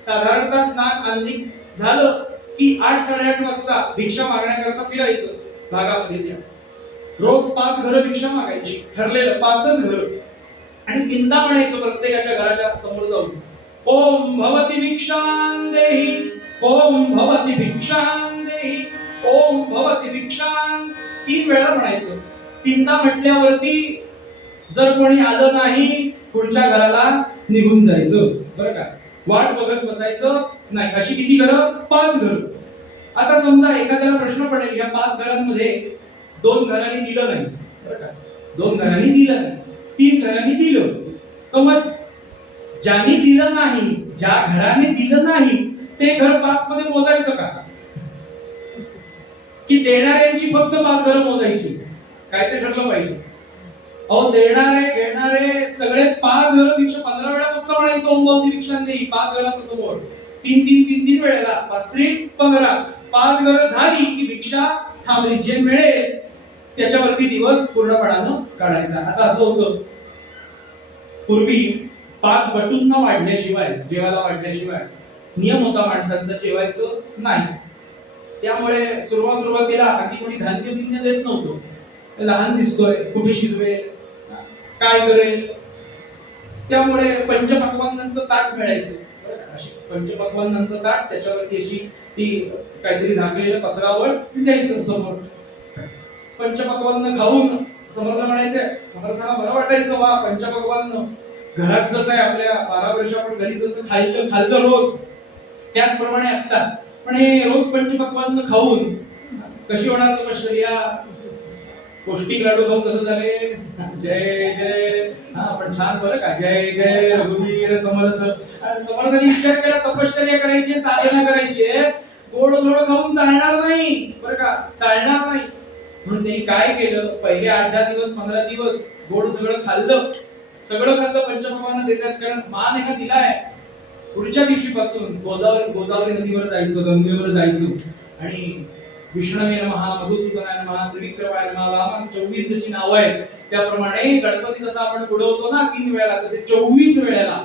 साधारणतः स्नान आंधिक झालं की 8-8:30 वाजता भिक्षा मागण्याकरता फिरायचं भागामध्ये. रोज 5 घरं भिक्षा मागायची, ठरलेलं 5च घर, आणि तीनदा म्हणायचं प्रत्येकाच्या घराच्या समोर जाऊन, ओम भवती भिक्षां देहि, ओम भवती भिक्षां देहि, ओम भवती भिक्षां. 3 वेळा म्हणायचं. तीनदा म्हटल्यावरती जर कोणी आलं नाही पुढच्या घराला निघून जायचं, बरं का. वाट बघत बसायचं नाही. अशी किती घरं? 5 घरं. आता समजा एखाद्याला प्रश्न पडेल या 5 घरांमध्ये 2 घरांनी दिलं नाही, बरं का, 2 घरांनी दिलं नाही, 3 घरांनी दिलं, तर मग ज्याने दिलं नाही, ज्या घराने दिलं नाही ते घर 5 मध्ये मोजायचं का? की देणाऱ्यांची फक्त 5 घरं मोजायची? काय ते ठरलं पाहिजे. अहो देणारे घेणारे सगळे 5 घरं भिक्षा 15 वेळा फक्त म्हणायचं ओम भवती भिक्षां देहि 5 घरात समोर 3 वेळेला 5-3-15 5 घरं झाली की भिक्षा थांबली. जे मिळेल त्याच्यावरती दिवस पूर्णपणानं काढायचा. आता असं होतं पूर्वी 5 बटूंना वाढल्याशिवाय, जेवायला वाढल्याशिवाय नियम होता माणसांचा जेवायचं नाही. त्यामुळे सुरुवातीला आधी कोणी धान्य बिन्य देत नव्हतं. लहान दिसतोय, कुठे शिजवेल, काय करेल, त्यामुळे पंचपक्वान्नांचं ताट मिळायचं. पंचपक्वान्नांचं ताट, त्याच्यावरती अशी ती काहीतरी झाकलेलं पत्रावर द्यायचं समोर. पंचपक्वान्न खाऊन समर्थ म्हणायचे, समर्थाला बरं वाटायचं, वा पंचपक्वान्न घरात जसं आहे आपल्या 12 वर्ष आपण घरी जसं खाल्लं रोज त्याचप्रमाणे आता पण हे रोज पंचपक्वान्न खाऊन कशी होणार तपश्चर्या? पौष्टिक लाडू खाऊन कसं झाले? जय जय, हा पण छान, बरं का, जय जय रघुवीर समर्थ. समर्थांनी विचार केला तपश्चर्या करायची, साधना करायची, गोड गोड खाऊन चालणार नाही, बरं का, चालणार नाही. म्हणून त्यांनी काय केलं, पहिले 8-10 दिवस 15 दिवस गोड सगळं खाल्लं पंचपक्वान्न देतात कारण मान आहे ना दिलाय. पुढच्या दिवशीपासून गोदावरी नदीवर जायचं, गंगेवर जायचं आणि विष्णवे नमः, मधुसूदनाय नमः, त्रिविक्रमाय नमः, वामन 24 जशी नावं आहेत त्याप्रमाणे गणपती जसा आपण बुडवतो ना 3 वेळा, तसे 24 वेळेला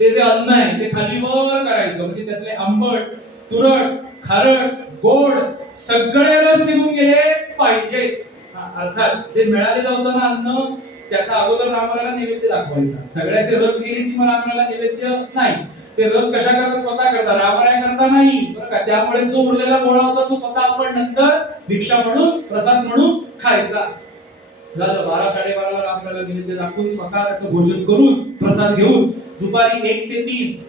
ते जे अन्न आहे ते खालीवर करायचं. म्हणजे त्यातले आंबट, तुरट, खारट, गोड सगळे रस निघून गेले पाहिजेत. अर्थात जे मिळालेलं होतं ना अन्न त्याचा अगोदर रामाला नैवेद्य दाखवायचा. सगळ्याचे रस गेले की मग रामाला नैवेद्य नाही. ते रस कशा करता? स्वतः करता, रामायण करता नाही, बरं का. त्यामुळे जो उरलेला गोळा होता तो स्वतः आपण नंतर भिक्षा म्हणून, प्रसाद म्हणून खायचा. झालं 12-12:30 रामाला नैवेद्य दाखवून स्वतः त्याचं भोजन करून प्रसाद घेऊन दुपारी 1 ते 3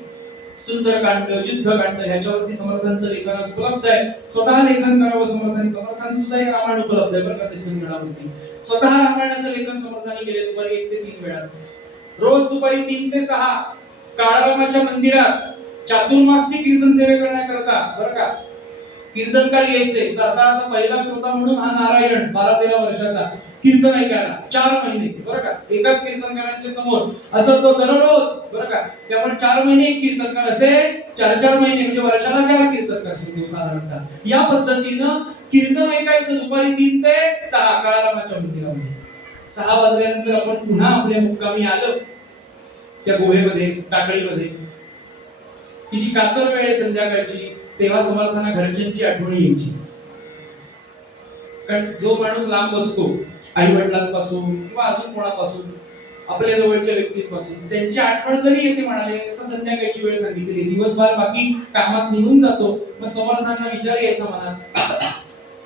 सुंदरकांड, युद्धकांड ह्याच्यावरती समर्थांचं लेखन उपलब्ध आहे. स्वतः लेखन करावं समर्थांनी. समर्थांचं सुद्धा एक रामायण उपलब्ध आहे, बरं का, सज्जनगणावरती. स्वतः रामायणाचं लेखन समर्थांनी केले दुपारी 1 ते 3 वेळा. रोज दुपारी 3 ते 6 काळारामाच्या मंदिरात चातुर्मासी कीर्तन सेवे करण्याकरता बरं का कीर्तनकार यायचे. तर असा पहिला श्रोता म्हणून हा नारायण 12-13 वर्षाचा कीर्तन ऐकायला 4 महिने बरं का एकाच कीर्तनकारांच्या समोर असं तो दररोज बरं का. त्यामुळे 4 महिने एक कीर्तनकार असे 4-4 महिने म्हणजे वर्षाला 4 कीर्तनकार शिकतो साधारणतः. या पद्धतीनं कीर्तन ऐकायचं दुपारी 3 ते 6 काळारामाच्या मंदिरामध्ये. 6 वाजल्यानंतर आपण पुन्हा आपल्या मुक्कामी आलो त्या गुहेमध्ये टाकळीमध्ये. ही जी कातर वेळ आहे संध्याकाळची तेव्हा समर्थांना घरच्यांची आठवण यायची. कारण जो माणूस लांब असतो आई वडिलांपासून किंवा अजून कोणापासून आपल्या जवळच्या व्यक्तींपासून त्यांची आठवण जरी येते म्हणाले तर संध्याकाळची वेळ सांगितली. दिवसभर बाकी कामात निघून जातो. मग समर्थांना विचार यायचा मनात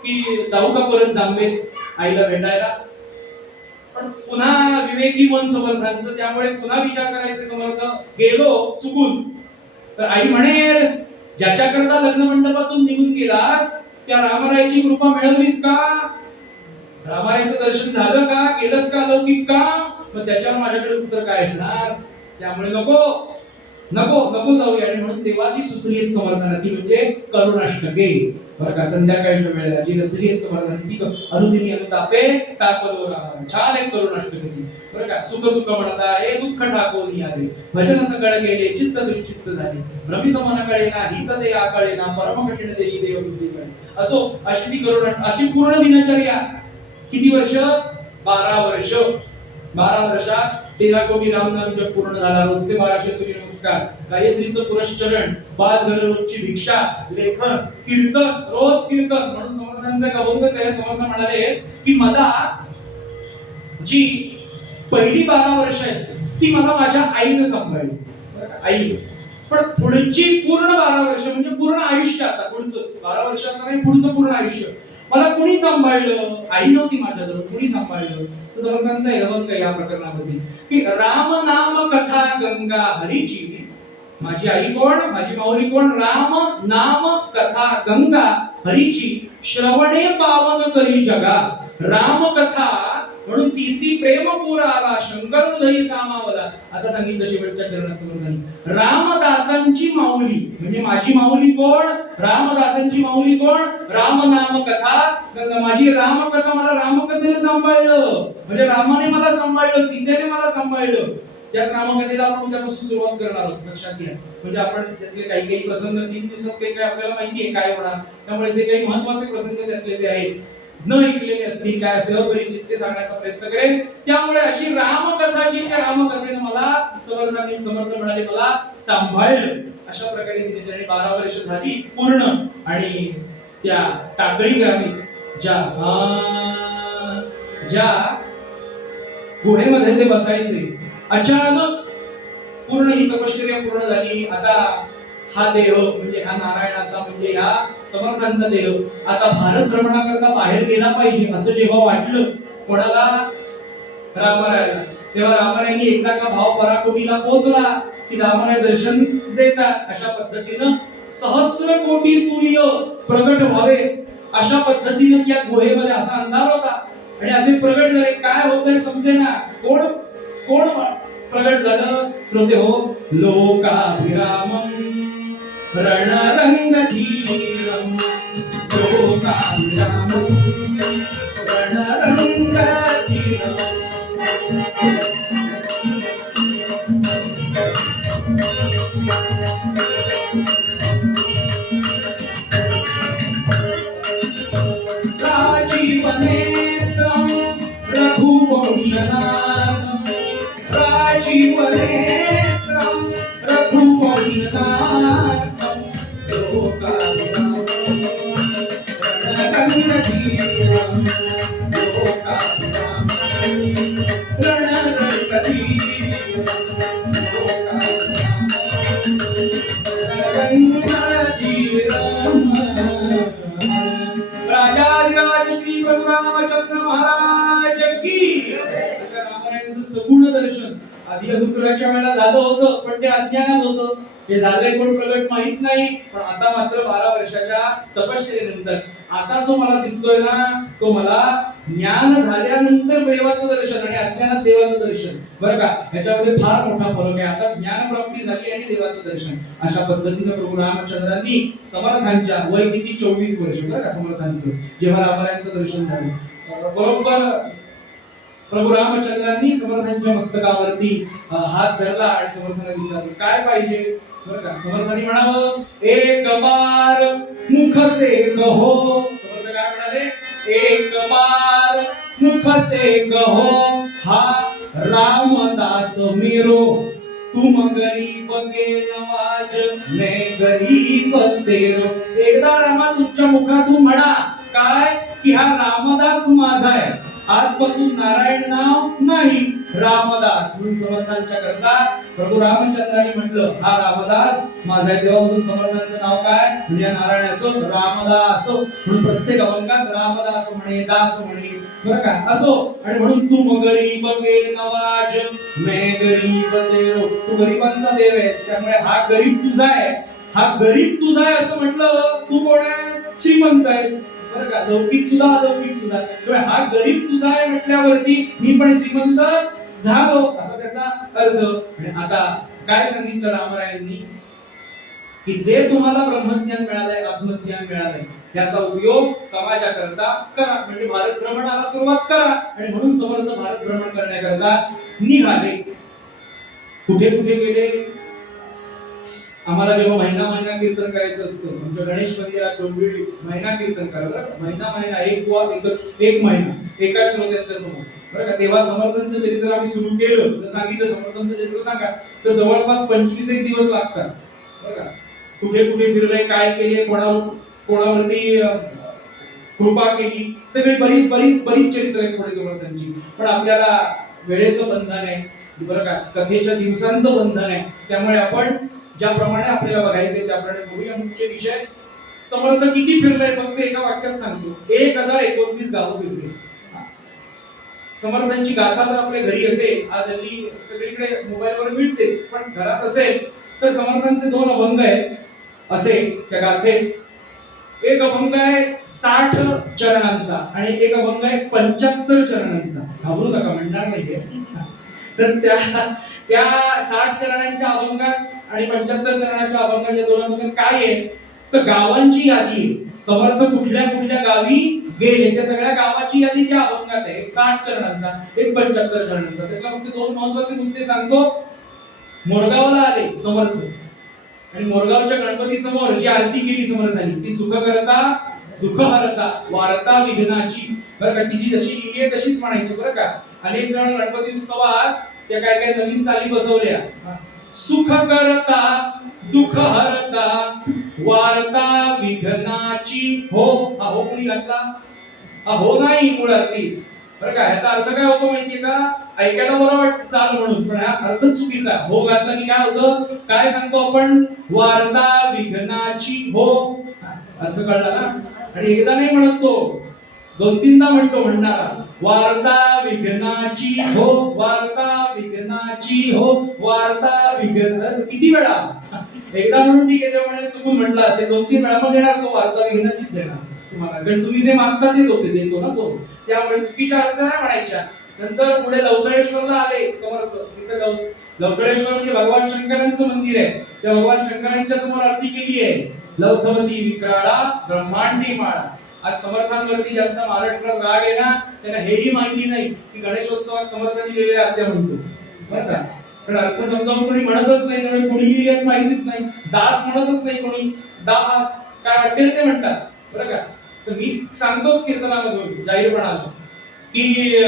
की जाऊ का परत जांबे आईला भेटायला. पण पुन्हा विवेकी मन समर्थांचं त्यामुळे पुन्हा विचार करायचे समर्थ गेलो चुकून तर आई म्हणेल ज्याच्याकरता लग्न मंडपातून निघून गेलास त्या रामरायाची कृपा मिळवलीस का. रामारायाचं दर्शन झालं का केलंस का लौकिक का. मग त्याच्यावर माझ्याकडे उत्तर काय असणार. त्यामुळे नको नको नको जाऊया. आणि म्हणून देवाची सुचली आहेत समर्थांना ती म्हणजे करुणाष्टके बरं का. संध्याकाळच्या वेळेला जी रचली आहेत समर्थांनी ती अनुदिनी अनुतापे तापलो राम छान एक करुणाष्टके बरं का. सुख सुख म्हणता हे दुःख ठाकून आले भजन सगळ गेले चित्त दुश्चित्त झाले भ्रमित मन कळे ना हित ते आकळे ना परम कठीण देशी देव बुद्धी कळे. असो अशी ती करुणाष्ट अशी पूर्ण दिनचर्या किती वर्ष 12 वर्ष. 12 वर्षात 13 कोटी रामनाम जप पूर्ण झाला. रोजचे 1200 सूर्यनमस्कार गायत्रीचं पुरश्चरण 5 घर रोजची भिक्षा लेखन कीर्तन रोज कीर्तन. म्हणून समर्थांचा एक अभंगच आहे. समर्थ म्हणाले की मला जी पहिली 12 वर्ष आहेत ती मला माझ्या आईने सांभाळली आई. पण पुढची पूर्ण 12 वर्ष म्हणजे पूर्ण आयुष्य आता पुढचंच 12 वर्ष असं नाही पुढचं पूर्ण आयुष्य मला कुणी सांभाळलं. आई नव्हती माझ्याजवळ कुणी सांभाळलं. तर समर्थांचा हे अभंग या प्रकरणामध्ये की राम नाम कथा गंगा हरीची. माझी आई कोण माझी माऊली कोण. राम नाम कथा गंगा हरीची श्रवणे पावन करी जगा. राम कथा म्हणून तीसी प्रेम पूर आला शंकर हृदयी सामावला. आता सांगितलं शेवटच्या चरणात समर्थांनी रामदासांची माऊली म्हणजे माझी माऊली कोण रामदासांची माऊली कोण. राम नाम कथा गंगा. माझी रामकथा मला रामकथेने सांभाळलं म्हणजे रामाने मला सांभाळलं सीतेने मला सांभाळलं. त्याच रामकथेला आपण उद्यापासून सुरुवात करणार आहोत लक्षात घ्या. म्हणजे आपण त्यातले काही प्रसंग 3 दिवसात काही आपल्याला माहिती आहे काय होणार. त्यामुळे जे काही महत्वाचे प्रसंग त्यातले जे आहेत न ऐकलेले असतील काय असेल अपरिचित ते सांगण्याचा प्रयत्न करेन. त्यामुळे अशी रामकथा जी त्या रामकथेने मला समर्थ म्हणाले मला सांभाळलं. अशा प्रकारे दिनचर्या 12 वर्ष झाली पूर्ण. आणि त्या टाकळी ग्रामीच ज्या गुहेमध्ये ते बसायचे अचानक पूर्ण ही तपश्चर्या पूर्ण झाली. आता हा देह म्हणजे हा नारायणाचा म्हणजे ह्या समर्थांचा देह आता भारत भ्रमणाकरता बाहेर गेला पाहिजे असं जेव्हा वाटलं कोणाला रामरायाला. तेव्हा रामरायांनी एकदा का भाव पराकोटीला पोहोचला की रामराय दर्शन देतात. अशा पद्धतीनं 1,000 कोटी सूर्य प्रगट व्हावे अशा पद्धतीनं त्या गुहेमध्ये असा अंधार होता आणि असे प्रगट झाले. काय होतंय समजेना. कोण कोण प्रगट झालं श्रोते हो. लोकाभिरामम रणरंगधीरम लोकाभिरामम रणरंगधीरम. राजीवनेत्रम रघुवंशनाथम राजीवनेत्रम रघुवंशनाथम लोकाभिरामम रणरंगधीरम लोकाभिरामम रणरंगधीरम राजाधिराज श्री प्रभू रामचंद्र महाराज की. अशा रामरायांचं सगुण दर्शन आधी अनुग्रहाच्या वेळेला झालं होतं पण ते अज्ञानात होतं. हे झालंय कोण प्रगट माहित नाही. पण आता मात्र 12 वर्षाच्या तपश्चर्येनंतर आता जो मला दिसतोय ना तो मला ज्ञान झाल्यानंतर देवाचं दर्शन आणि अज्ञानात देवाचं दर्शन, बरं का, ह्याच्यामध्ये फार मोठा फरक आहे. आता ज्ञानप्राप्ती झाली आणि देवाचं दर्शन, अशा पद्धतीनं प्रभू रामचंद्रांनी समर्थांच्या, वय किती, 24 वर्ष, बरं का, समर्थांचं जेव्हा रामायणाचं दर्शन झालं, बरोबर प्रभू रामचंद्रांनी समर्थांच्या मस्तकावरती हात धरला आणि समर्थांना विचारलं काय पाहिजे. बरं का, समर्थांनी म्हणावं, एक बार मुख से कहो. समर्थ काय म्हणाले, एक बार मुख से कहो हा रामदास मेरो, तुम गरीब के नवाज मैं गरीब तेरो. एकदा रामा तुमच्या मुखातून म्हणा काय, की हा रामदास माझा आहे, आजपासून नारायण नाव नाही, रामदास. म्हणून समर्थांच्या करता प्रभू रामचंद्रांनी म्हटलं हा रामदास माझा आहे. तेव्हापासून समर्थांचं नाव काय, म्हणजे नारायणाचं रामदास. म्हणून प्रत्येक अभंगात रामदास म्हणे, दास म्हणे, बरं का, असो. आणि म्हणून तू गरीब के नवाज मैं गरीब तेरो, तू गरीबांचा देव आहेस, त्यामुळे हा गरीब तुझा आहे, हा गरीब तुझा आहे असं म्हटलं. तू कोण आहेस, श्रीमंत आहेस, बरं का, लौकिक सुद्धा अलौकिक सुद्धा. त्यामुळे हा गरीब तुझा आहे म्हटल्यावरती मी पण श्रीमंत झालो, असा त्याचा अर्थ. आणि आता काय सांगितलं रामरायांनी, की जे तुम्हाला ब्रह्मज्ञान मिळालंय, आत्मज्ञान मिळालंय, त्याचा उपयोग समाजाकरता करा, म्हणजे भारत भ्रमणाला सुरुवात करा. आणि म्हणून समर्थ भारत भ्रमण करण्याकरता निघाले. कुठे कुठे गेले, आम्हाला जेव्हा महिना महिना कीर्तन करायचं असतं, आमच्या गणेश मंदिरात डोंबिवली महिना कीर्तन करायचं, महिना एक महिना एकाच श्रोत्यांच्या समोर, बरं का. तेव्हा समर्थांचं चरित्र आम्ही सुरू केलं, तर सांगितलं समर्थांचं चरित्र सांगा, तर जवळपास 25 एक दिवस लागतात, बरं का. कुठे कुठे फिरले, काय केले, कोणावरती कृपा केली, सगळी बरीच चरित्र आहेत पुढे समर्थांची. पण आपल्याला वेळेचं बंधन आहे, बरं का, कथेच्या दिवसांचं बंधन आहे, त्यामुळे आपण ज्याप्रमाणे आपल्याला बघायचे त्याप्रमाणे बघूया. मुख्य विषय, समर्थ किती फिरलाय फक्त एका वाक्यात सांगतो, 1029 गावं फिरले. समर्थांची गाथा जर आपल्या घरी असेल, आज हल्ली सगळीकडे मोबाईलवर मिळतेच, पण घरात असेल तर समर्थांचे 2 अभंग आहेत असे त्या गाथेत. एक अभंग आहे 60 चरणांचा आणि एक अभंग आहे 75 चरणांचा. घाबरू नका, म्हणणार नाहीये. तर त्या 60 चरणांच्या अभंगात आणि 75 चरणाच्या अभंगाच्या 2 अभंगात काय आहे, तर गावांची यादी आहे. समर्थ कुठल्या कुठल्या गावी गेले त्या सगळ्या गावाची यादी त्या अभंगात आहे. एक 60 चरणांचा, एक 75 चरणांचा. त्यातला फक्त 2 महत्त्वाचे मुद्दे सांगतो. मोरगावला आले समर्थ आणि मोरगावच्या गणपती समोर जी आरती केली समर्थांनी, ती सुख करता दुःख हरता वारता विघ्नाची, बरं का, तिची जशी लिहिली आहे तशीच म्हणायची, बरं का. अनेक जण गणपती उत्सवात त्या काय काय नवीन चाली बसवल्या, सुख करता दुःख हरता वारता विघ्नाची हो. हा हो कोणी घातला, हा हो नाही मूळ अर्थी, बरं का. ह्याचा अर्थ काय होतो माहितीये का, ऐकायला बरं वाटतं चाल म्हणून, पण हा अर्थ चुकीचा. हो घातला की काय होतं, काय सांगतो आपण, वारता विघ्नाची हो. अर्थ कळला ना. आणि एकदा नाही म्हणत तो, 2-3दा म्हणतो म्हणणारा, वारता विघ्नाची हो, वारता विघ्नाची हो, वारता विघ्न. किती वेळा, एकदा म्हणून ठीक आहे, तेव्हा म्हणाले चुकून म्हटलं असेल, 2-3 वेळा मग देणार तो, वारता विघ्नाचीच देणार तुम्हाला, कारण तुम्ही जे मागता ते देतो ना तो, त्यामुळे चुकीच्या अर्थ नाही म्हणायच्या. नंतर पुढे लवथळेश्वरला आले समर्थ. तिथे लवथळेश्वर म्हणजे भगवान शंकरांचं मंदिर आहे. त्या भगवान शंकरांच्या समोर आरती केली आहे, लवथवती विक्राळा ब्रह्मांडी माळा. आज समर्थांवरती ज्यांचा महाराष्ट्रात राग आहे ना, त्यांना हेही माहिती नाही की गणेशोत्सवात समर्थांनी लिहिलेल्या आरत्या म्हणतो, बरं का. पण अर्थ समजावून कोणी म्हणतच नाही, त्यामुळे कोणी लिहिल्यात माहितीच नाही. दास म्हणतच नाही कोणी, दास काय वाटेल ते म्हणतात, बरं का. तर मी सांगतोच कीर्तनामधून जाहीरपणाला की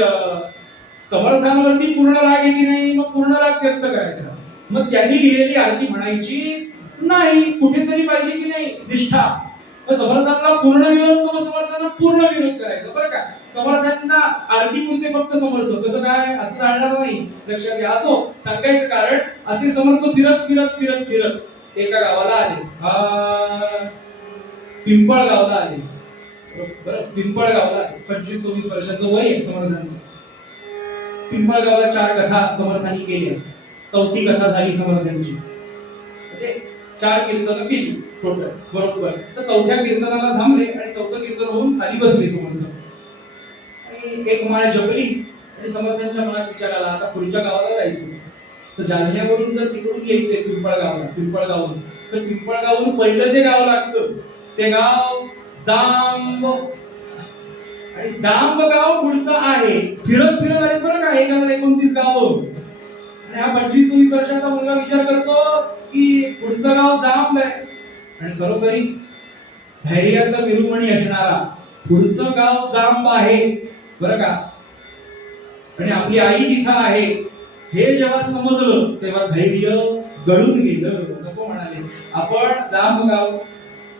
समर्थांवरती पूर्ण राग आहे की नाही, मग पूर्ण राग व्यक्त करायचा. मग त्यांनी लिहिलेली आरती म्हणायची नाही, कुठेतरी पाहिजे की नाही निष्ठा. समर्थांना पूर्ण विरोध करून समर्थांना पूर्ण विरोध करायचा, बरं का. समर्थांना आरती पुरते फक्त समर्थ, कसं काय असं चालणार नाही, लक्षात घ्या. असो सांगायचं कारण, असे समर्थ फिरत फिरत फिरत फिरत एका गावाला आले, पिंपळगावला आले, बरं. पिंपळगावला 25-26 वर्षाचं वय आहे समर्थांचं. पिंपळगावला 4 कथा समर्थांनी केल्या, 4थी कथा झाली समर्थांची. म्हणजे 4 कीर्तनं केली टोटल, बरोबर. तर 4थ्या कीर्तनाला थांबले आणि 4थं कीर्तन होऊन खाली बसले समर्थ. आणि समर्थांनी एक माळ जपली आणि समर्थांच्या मनात विचार आला आता पुढच्या गावाला जायचं. तर जालन्यावरून जर तिकडून यायचंय पिंपळगावून तर पिंपळगावून पहिलं जे गाव लागतं ते गाव जांब. आणि जांब गाव पुढचं आहे. फिरत फिरत आले बरं का 1029 गाव. आणि हा 25-26 वर्षाचा मुलगा विचार करतो की पुढचं गाव जांब आहे. आणि खरोखरीच धैर्याचा विरुमणी असणारा पुढचं गाव जांब आहे बरं का. आणि आपली आई तिथं आहे हे जेव्हा समजलं तेव्हा धैर्य गळून गेलं. नको म्हणाले आपण जांब गाव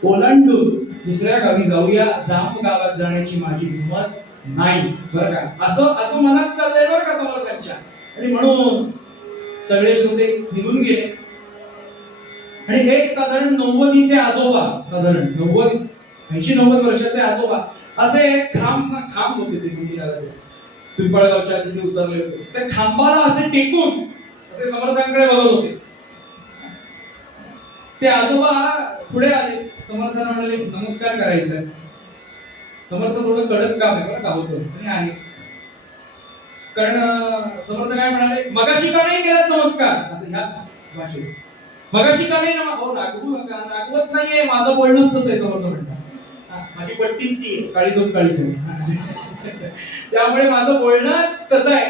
ओलांडून दुसऱ्या गावी जाऊया. जांब गावात जाण्याची माझी हिंमत नाही बरं का. असं मनात चाललंय बरं का समर्थांच्या. आणि म्हणून सगळे श्रोते निघून गेले. आणि हे साधारण 90चे आजोबा, साधारण 80-90 वर्षाचे आजोबा असे खांब होते ते पिंपळगावच्या तिथे उतरले होते. त्या खांबाला असे टेकून असे समर्थांकडे बघत होते. ते आजोबा पुढे आले. समर्थांना म्हणाले नमस्कार करायचा. समर्थ थोडं कडक काम आहे बरं का होतं आणि आहे. कारण समर्थ काय म्हणाले मगाशी का नाही केलात नमस्कार असं ह्याच भाषेत. मगाशी का नाही रागवू नका. रागवत नाहीये माझं बोलणंच तसं आहे समर्थ म्हणतात. माझी पट्टीच ती काळी दोन काळी त्यामुळे माझं बोलणंच कसं आहे.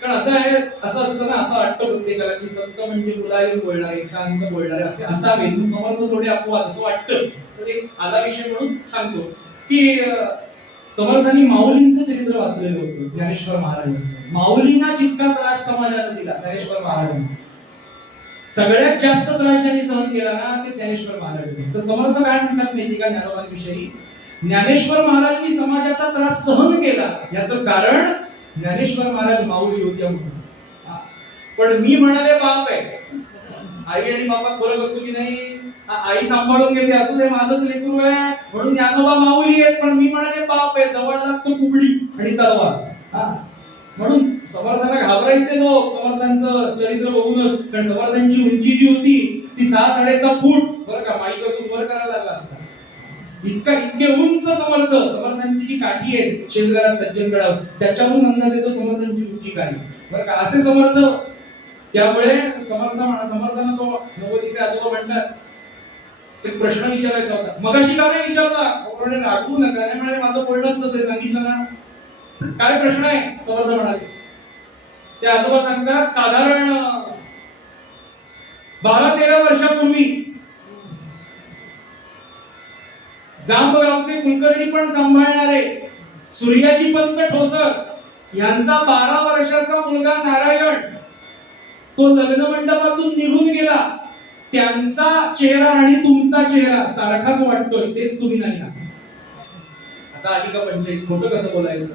कारण असं असतं ना असं वाटतं प्रत्येकाला की संत म्हणजे मुलायम बोलणारे शांत बोलणारे असे असावे. समर्थ थोडे अपवाद असं वाटतं. तर एक आला विषय म्हणून सांगतो की समर्थांनी माऊलींचं चरित्र वाचलेलं होतं ज्ञानेश्वर महाराजांचं. माऊलींना जितका त्रास समाजाने दिला ज्ञानेश्वर महाराजांनी सगळ्यात जास्त त्रास ज्यांनी सहन केला ना ते ज्ञानेश्वर महाराज. तर समर्थ काय म्हणतात माहिती का ज्ञानोबांविषयी. ज्ञानेश्वर महाराजांनी समाजाचा त्रास सहन केला याचं कारण ज्ञानेश्वर महाराज माऊली होत्या म्हणून. पण मी म्हणाले बाप आहे. आई आणि बापात फरक असतो की नाही. आई सांभाळून घेते असू दे माझंच लेकरू आहे म्हणून ज्ञानोबा माऊली आहेत. पण मी म्हणाले बाप आहे. जवळ लागतो कुबडी आणि तलवार. म्हणून समर्थांना घाबरायचे लोक समर्थांचं चरित्र बघूनच. कारण समर्थांची उंची जी होती ती 6-6.5 फूट बरं का. माईक अजून वर करायला लागला असता. इतके उंच समर्थांची जी काठी आहे शेतकऱ्यात सज्जनगडावर त्याच्यावरून अंदाज येतो समर्थांची उंची काय बरं का. असे समर्थ. त्यामुळे समर्थांना तो 90चे आजोबा म्हणतात एक प्रश्न विचारायचा होता. मगाशी का नाही विचारला. रागवू नका. नाही म्हणाले माझं बोलणंच तसं आहे सांगितलं ना. काय प्रश्न आहे समर्थ म्हणाले. ते आजोबा सांगतात साधारण 12-13 वर्षापूर्वी जांबगावचे कुलकर्णी पण सांभाळणारे सूर्याजी पंत ठोसर यांचा 12 वर्षाचा मुलगा नारायण तो लग्न मंडपातून निघून गेला. त्यांचा चेहरा आणि तुमचा चेहरा सारखाच वाटतोय. तेच तुम्ही नाही ना. आता आली का पंचायत. खोटं कसं बोलायचं.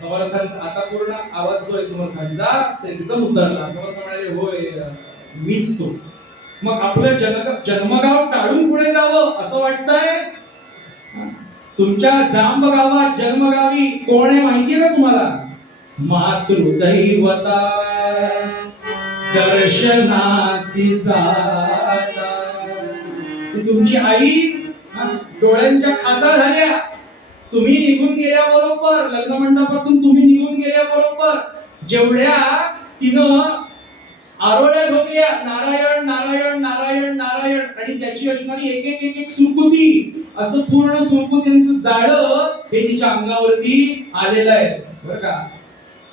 समर्थांचा आता पूर्ण आवाज जो आहे समर्थांचा ते एकदम उतरला. समर्थ म्हणाले होय मीच तो. मग आपलं जन्मगाव टाळून पुढे जावं असं वाटतंय. तुमच्या जांब गावात जन्मगावी कोण आहे माहितीये का तुम्हाला. मातृदैवता दर्शनासी जाता. तुमची आई डोळ्यांच्या खाचा झाल्या. तुम्ही निघून गेल्याबरोबर लग्न मंडपातून तुम्ही निघून गेल्याबरोबर जेवढ्या तिनं आरोळ्या ढोकल्या नारायण नारायण नारायण नारायण आणि त्याची असणारी एक सुरकुती असं पूर्ण सुरकुत्यांचं जाळं हे तिच्या अंगावरती आलेलं आहे बरं का.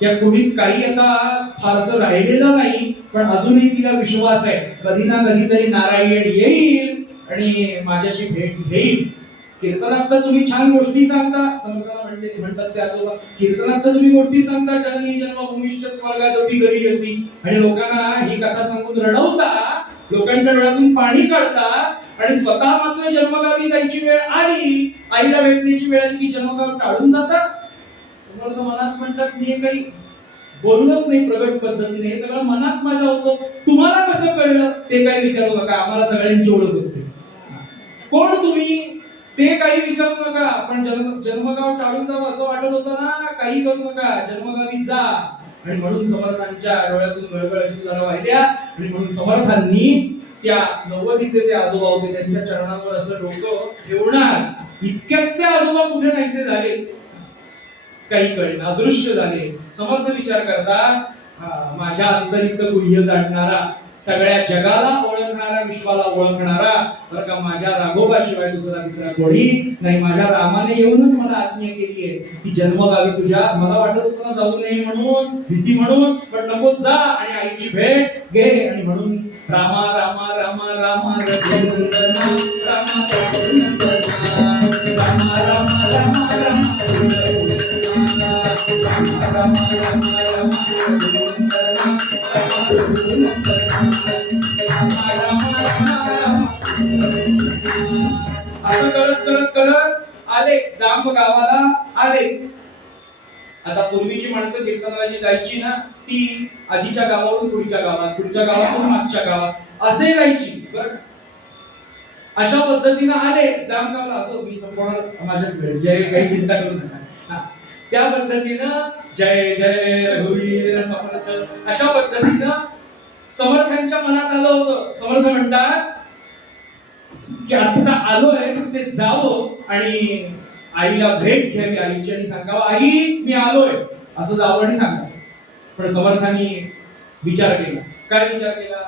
त्या कुणीत काही आता फारसं राहिलेलं नाही. पण अजूनही तिला विश्वास आहे कधी ना कधीतरी नारायण येईल आणि माझ्याशी भेट घेईल. कीर्तनात तर तुम्ही छान गोष्टी सांगता. समर्थांना म्हणतात ते आजोबा कीर्तनात तर तुम्ही गोष्टी सांगता जननी जन्मभूमीश्च स्वर्गादपि गरी असी. आणि लोकांना ही कथा सांगून रडवता. लोकांच्या डोळ्यातून पाणी काढता. आणि स्वतः मात्र जन्मगावी जायची वेळ आली आईला भेटण्याची वेळ आली की जन्मगाव टाळून जाता. समर्थ मनात म्हणतात मी काही बोलूनच नाही प्रगट पद्धतीने. हे सगळं मनात माझ्या होतं. तुम्हाला कसं कळलं ते काही विचारू नका. आम्हाला सगळ्यांची ओळख असते. कोण तुम्ही ते काही विचारू नका. पण जन्मगाव टाळून जावं असं वाटत होतं ना. काही करू नका. जन्मगावी जा. आणि म्हणून समर्थांच्या डोळ्यातून गळगळ अशी जरा वाहिल्या. आणि म्हणून समर्थांनी त्या 90चे जे आजोबा होते त्यांच्या चरणावर असं डोकं ठेवणार. इतक्यात ते आजोबा कुठे नाहीसे झाले. काही कळेना, अदृश्य झाले. समर्थ विचार करता माझ्या अंतरीचं गुह्य जाणणारा, सगळ्या जगाला ओळखणारा, विश्वाला ओळखणारा, बरं का, माझ्या राघोबाशिवाय दुसरा तिसरा कोणी नाही. माझ्या रामाने येऊनच मला आज्ञा केली आहे की जन्मगावी तुझ्या, मला वाटत होतं जाऊ नये म्हणून, भीती म्हणून, पण नको, जा आणि आईची भेट घे. आणि म्हणून रामा रामा रामा रामा रघुनंदना, रामा रघुनंदना, रामा रामा रामा रामा रघुनंदना, रामा रामा रामा रामा रघुनंदना, रामा रघुनंदना, रामा रामा रामा रामा. असं करत करत करत आले, जांब गावाला आले. आता पूर्वीची माणसं कीर्तनाला जी जायची ना, ती आधीच्या गावावरून पुढच्या गावात, पुढच्या गावातून मागच्या गावात असे जायची, बरं का. अशा पद्धतीनं आले जामगावला. असो, मी संपूर्ण माझ्याच वेळ, जय, काही चिंता करू नका. त्या पद्धतीनं जय जय रघुवीर समर्थ, अशा पद्धतीनं समर्थांच्या मनात आलं होतं. समर्थ म्हणतात की आता आलोय, ते जावं आणि आईला भेट घ्यावी आईची आणि सांगावं, आई मी आलोय, असं जावं आणि सांगावं. पण समर्थांनी विचार केला. काय विचार केला?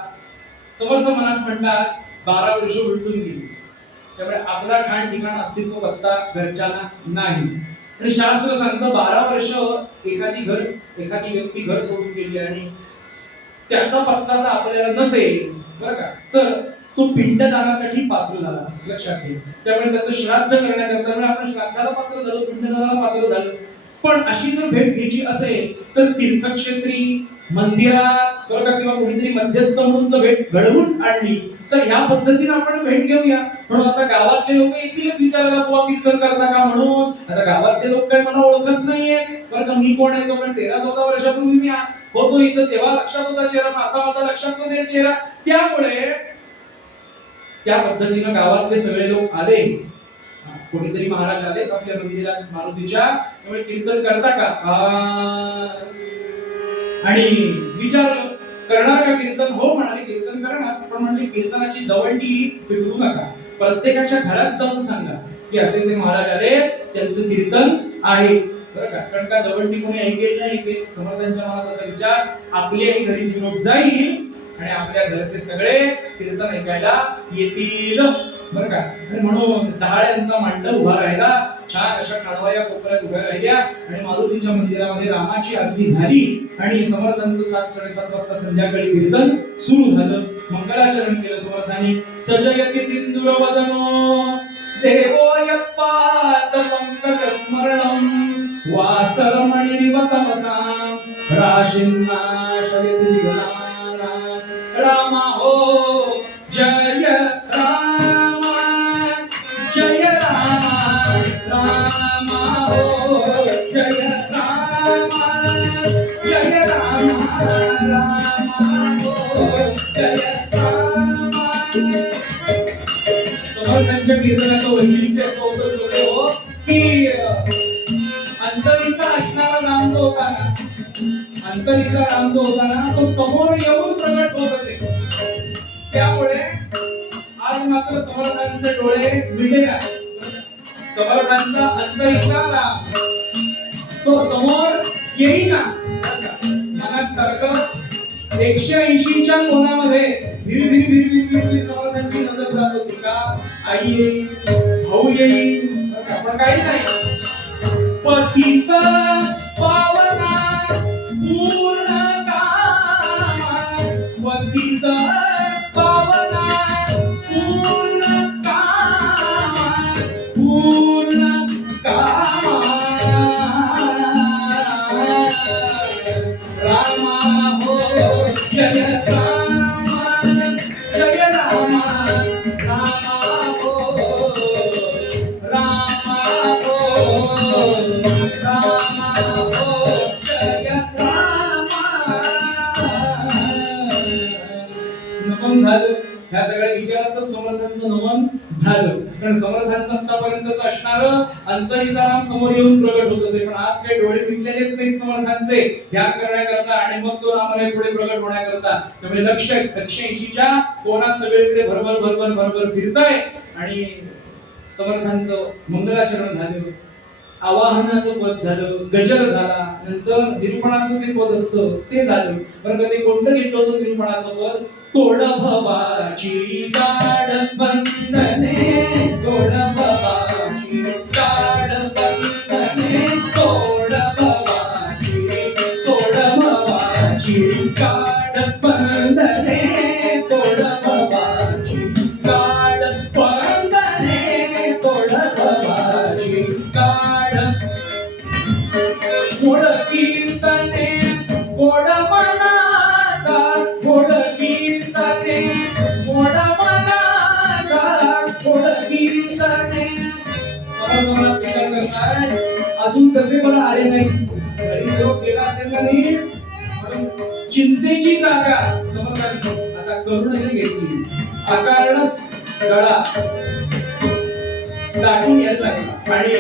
समर्थ मनात म्हणतात 12 वर्ष उलटून गेली, त्यामुळे आपला ठाण ठिकाण अस्तित्व पत्ता घरच्यांना नाही. आणि शास्त्र सांगतं 12 वर्ष एखादी व्यक्ती घर सोडून गेली आणि त्याचा पत्ताचा आपल्याला नसेल, बरं का, तर तो पिंडदानासाठी पात्र झाला, लक्षात घे. त्यामुळे त्याचं श्राद्ध करण्याकरता आपण श्राद्धाला पात्र झालो, पिंडदानाला पात्र झालो. पण अशी जर भेट घ्यायची असेल तर तीर्थक्षेत्री, मंदिरात, बरं का, किंवा कोणीतरी मध्यस्थ म्हणून जर भेट घडवून आणली तर ह्या पद्धतीने आपण भेट घेऊया. म्हणून आता गावातले लोक येतीलच विचारायला, बुवा कीर्तन करता का म्हणून. आता गावातले लोक काही मला ओळखत नाहीये, बरं का, मी कोण आहे तो. पण 13-14 वर्षापूर्वी मी होतो इथं, तेव्हा लक्षात होता चेहरा, आता माझा लक्षात नसेल चेहरा. त्यामुळे त्या पद्धतीनं गावातले सगळे लोक आले. कोणीतरी महाराज आले आपल्या मंदिरात मारुतीच्या, त्यामुळे कीर्तन करता का, आणि विचारलं करणार का कीर्तन. हो म्हणाले, कीर्तन करणार. पण म्हणले कीर्तनाची दवंडी फिरवू नका, प्रत्येकाच्या घरात जाऊन सांगा की असे असे महाराज आले, त्यांचं कीर्तन आहे, बरं का. कारण का दवंडी कोणी ऐकेल नाही ऐकेल. समर्थांच्या मनात असा विचार, आपल्याही घरी निरोप जाईल आणि आपल्या घरचे सगळे कीर्तन ऐकायला येतील, बरं का. आणि म्हणून डहाळ्यांचा मांडव उभा राहिला, छान अशा काढवाया कोपऱ्यात उभ्या राहिल्या आणि मारुतीच्या मंदिरामध्ये रामाची आरती झाली आणि समर्थांचं 7-7:30 वाजता संध्याकाळी कीर्तन सुरू झालं. मंगलाचरण केलं समर्थांनी. सजयति सिंदूरवदनो देवो यत्पाद पंकज स्मरणं वासरमणिरिव तमसां राशिन्नाशयति गणानां. रामा हो जय रामा, जय रामा, रामा हो जय रामा, जय रामा, रामा हो जय रामा. समर्थांच्या कीर्तनाचं वैशिष्ट्य असं होतं की अंतरीचा असणारा नाम जो होता ना, अंतरीचा नाम जो होता ना, तो समोर येऊन प्रगट होत असे. त्यामुळे आज मात्र समर्थांचे डोळे मिळेना. समर्थांचा अंतरीचा नाम तो समोर येईना. मनात सारखं 180च्या कोणामध्ये भिर समर्थांची नजर जात होती का आई येईल, भाऊ येईल, आपण काही नाही. पतीच पावना पूर्ण कामा, पतीच पावना पूर्ण कामा, पूर्ण कामा. रामा हो जय रामा, जय रामा, रामा हो, रामा हो, रामा हो जय रामा. नमन झालं. ह्या सगळ्या विचारातच समर्थांचं नमन झालं. कारण समर्थांचं आतापर्यंतच असणारं अंतरीचा नाम समोर येऊन प्रगट होत असे. पण आज काही डोळे मिटलेलेच नाहीत समर्थांचे ध्यान करण्याकरता आणि मग तो नामलय पुढे प्रगट होण्याकरता. त्यामुळे 180च्या कोणात सगळीकडे भरभर भरभर भरभर फिरताय आणि समर्थांचं मंगलाचरण झालं. आवाहनाचं पद झालं, गजल झाला, नंतर निरूपणाचं जे पद असतं ते झालं. बरं का, ते कोणतं घेतलं होतं निरूपणाचं पद? तोड भवाची गाड बंधने, तोड भवाची गाड बंधने, तोड भवाची गाड बंधने, तोड भवाची गाड बंधने, तोड भवाची गाड गोड कीर्तने, गोड मनाचा, गोड कीर्तने, गोड मनाचा, गोड कीर्तने. समोरात विचार करताय, अजून कसे बरं आले नाही? घरी जो गेला असेल ना नीट, म्हणून चिंतेची जागा समोरात आता करूनही घेतली. अकारणच गळा दाटून यायला लागला आणि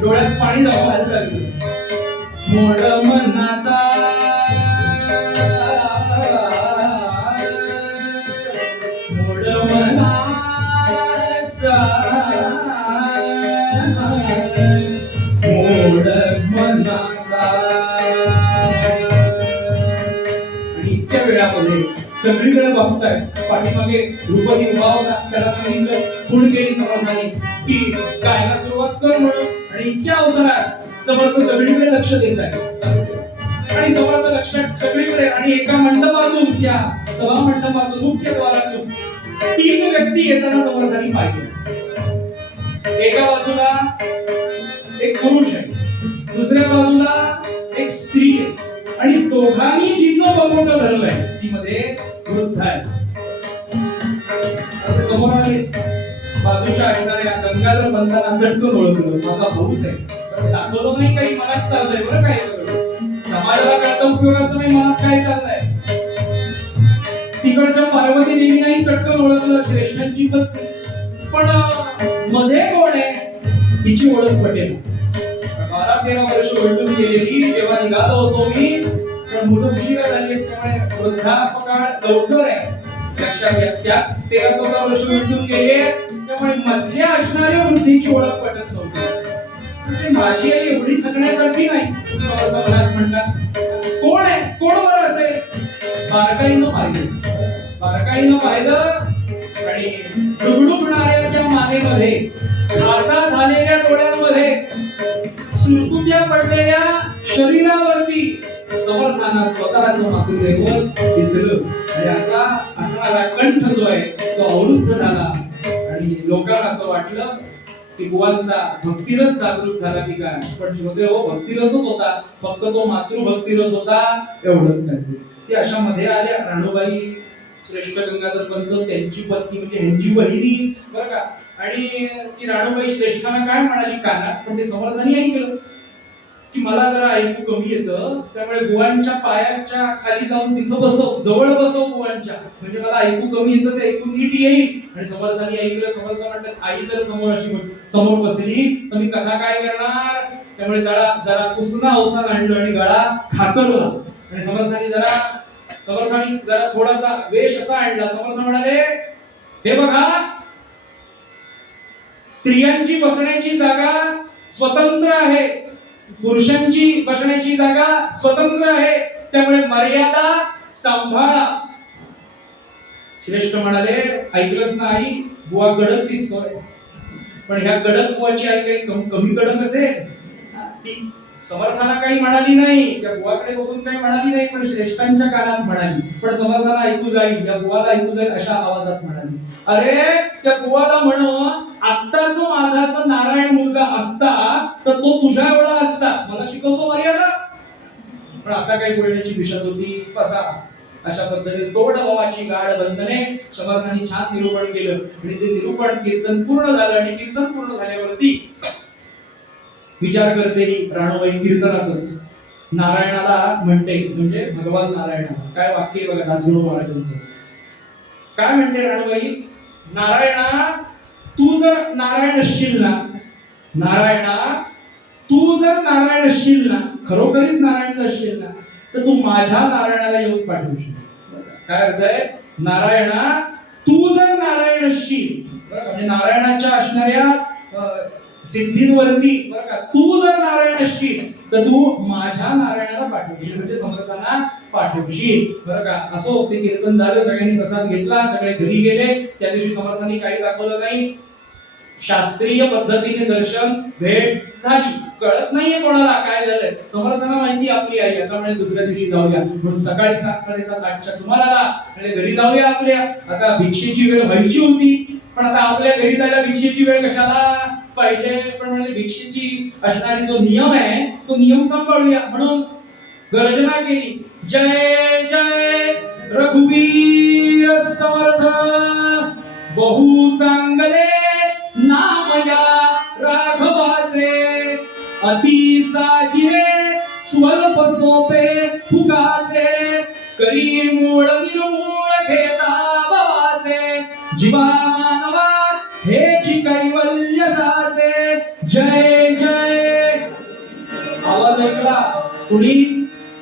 डोळ्यात पाणी व्हायला लागलं. मोड मनाचा, मोड मनाचा, मोड मनाचा. आणि इतक्या वेळामध्ये सगळीकडे बघताय, पाठीमागे द्रुपदी उभा होता, त्याला सांगितलं, खूण केली समर्थाने की गायला सुरुवात कर म्हणून. आणि इतक्या अवसरात समर्थ सगळीकडे लक्ष देत आहे आणि समर्थ लक्ष सगळीकडे. आणि एका मंडपातून, त्या सभा मंडपातून, मुख्य द्वारातून 3 व्यक्ती येताना समर्थांनी पाहिले. एका बाजूला एक पुरुष आहे, दुसऱ्या बाजूला एक स्त्री आहे आणि दोघांनी जिचं बंगोट धरलंय ती मध्ये वृद्ध आहे. असं समोर आले, बाजूच्या ऐकणाऱ्या गंगाधर पंतांना झटकन ओळखलं, माझा भाऊच आहे. पण दाखवलं नाही काही, मनात चाललंय बरं काय सगळं. समाजाला कळतं उपयोगाचं नाही, मनात काय चाललंय. तिकडच्या पार्वती देवीनाही चटकन ओळखलं, श्रेष्ठांची पत्नी. पण मध्ये कोण आहे तिची ओळख पटेल. 12-13 वर्ष ओळखून गेलेली जेव्हा निघालो होतो मी, पण मुलं उशिरा झाली, त्यामुळे वृद्धापकाळ लवकर आहे. लक्षात घ्या, त्या 13-14 वर्ष ओळखून गेले, त्यामुळे मध्ये असणाऱ्या वृद्धीची ओळख पटत नव्हती. माझी आई एवढी थकण्यासारखी नाही, समर्थ मनात म्हणतात. कोण आहे, कोण बरं असेल? बारकाईनं पाहिलं, बारकाईनं पाहिलं आणि डुगडुगणाऱ्या त्या मानेमध्ये, खासा झालेल्या डोळ्यांमध्ये, सुरकुत्या पडलेल्या शरीरावरती समर्थांना स्वतःचं मातृदैवत दिसलं. आणि याचा असणारा कंठ जो आहे तो अवरुद्ध झाला आणि लोकांना असं वाटलं की बुवांचा भक्तिरस जागृत झाला की काय. पण श्रोते हो, भक्तिरसच होता, फक्त तो मातृभक्तिरस होता, एवढंच नाही. ते अशा मध्ये आल्या राणूबाई श्रेष्ठ गंगाधर पंत, त्यांची पत्नी म्हणजे ह्यांची बहिणी बरं का. आणि ती राणूबाई श्रेष्ठांना काय म्हणाली कानात, पण ते समर्थांनी ऐकलं की मला जरा ऐकू कमी येतं, त्यामुळे बुवांच्या पायाच्या खाली जाऊन तिथं बसव, जवळ बसव बुवांच्या, म्हणजे मला ऐकू कमी येतं, ते ऐकून नीट येईल. आणि समर्थांनी ऐकलं. समर्थ म्हणतात, आई जर समोर बसली तर मी कथा काय करणार. त्यामुळे जरा कुसना अवसान आणलं आणि गळा खाकरला. आणि समर्थांनी जरा थोडासा वेश असा आणला. समर्थ म्हणाले, हे बघा, स्त्रियांची बसण्याची जागा स्वतंत्र आहे, पुरुषांची बसण्याची जागा स्वतंत्र आहे, त्यामुळे मर्यादा सांभाळा. श्रेष्ठ म्हणाले, ऐकलंच नाही, बुवा कडक दिसतोय, पण ह्या कडक बुवाची आई काही कमी कडक असेल? ती समर्थांना काही म्हणाली नाही, त्या बुवाकडे बघून काही म्हणाली नाही, पण श्रेष्ठांच्या कानात म्हणाली. पण समर्थांना ऐकू जाईल, या बुवाला ऐकू जाईल अशा आवाजात म्हणाली. अरे त्या बुवाला म्हणून, आत्ता जो माझा नारायण मुलगा असता तर तो तुझ्या एवढा असता, मला शिकवतो मर्यादा. पण आता काही बोलण्याची दिशा होती, कसा अशा पद्धतीने तोड भावाची गाढ बंधने समर्थांनी छान निरूपण केलं. आणि ते निरूपण कीर्तन पूर्ण झालं. आणि कीर्तन पूर्ण झाल्यावरती विचार करते ही राणूबाई कीर्तनातच नारायणाला म्हणते, म्हणजे भगवान नारायणाला. काय वाक्य बघा दासगणू महाराजांचं. काय म्हणते राणूबाई, नारायणा तू जर नारायण असशील ना, नारायणा तू जर नारायण असशील ना, खरोखरीच नारायण असशील ना, तर तू माझ्या नारायणाला येऊन पाठवशील. काय अर्थ आहे, नारायणा तू जर नारायण असशील, म्हणजे नारायणाच्या असणाऱ्या सिद्धींवरती बरं का, तू जर नारायण असशील तर तू माझ्या नारायणाला पाठवशील, म्हणजे समर्थांना पाठवशील बरं का. असो ते कीर्तन झालं, सगळ्यांनी प्रसाद घेतला, सगळे घरी गेले. त्या दिवशी समर्थांनी काही दाखवलं नाही. शास्त्रीय पद्धतीने दर्शन भेट झाली. कळत नाहीये कोणाला काय झालंय, समर्थांना माहिती आपली आई आता म्हणजे दुसऱ्या दिवशी जाऊया म्हणून सकाळी 7, 7:30, 8च्या सुमाराला म्हणजे घरी जाऊया आपल्या. आता भिक्षेची वेळ व्हायची होती, पण आता आपल्या घरी जायला भिक्षेची वेळ कशाला पाहिजे, पण म्हणजे भिक्षेची असणारी जो नियम आहे तो नियम सांभाळूया म्हणून गर्जना केली, जय जय रघुवीर समर्थ, बहु चांगले नाम या राघवाचे, अति साजिरे स्वल्प सोपे फुगाचे, करी मूळ निर्मूळ घेता भावाचे, जीवा मानवा हेची कैवल्य साचे, जय जय. आवाज ऐकला कुणी?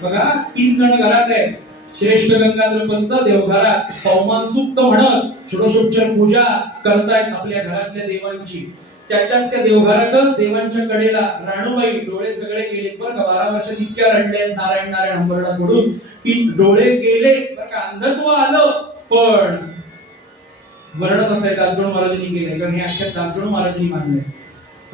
बघा 3 जण घरात आहेत. श्रेष्ठ गंगाधर पंत देवघरात पवमान सूक्त म्हणत षोडशोपचार पूजा करतायत आपल्या घरातल्या देवांची. त्याच्याच त्या देवघरातच देवांच्या कडेला राणूबाई डोळे सगळे गेले बरं का. 12 वर्षात इतक्या रडले नारायण नारायण अंबरडा कडून की डोळे गेले बरं का, अंधत्व आलं. पण वर्णन असं आहे दासगणू महाराजांनी केलंय, कारण हे अख्ख्या दासगणू महाराजांनी मानलंय.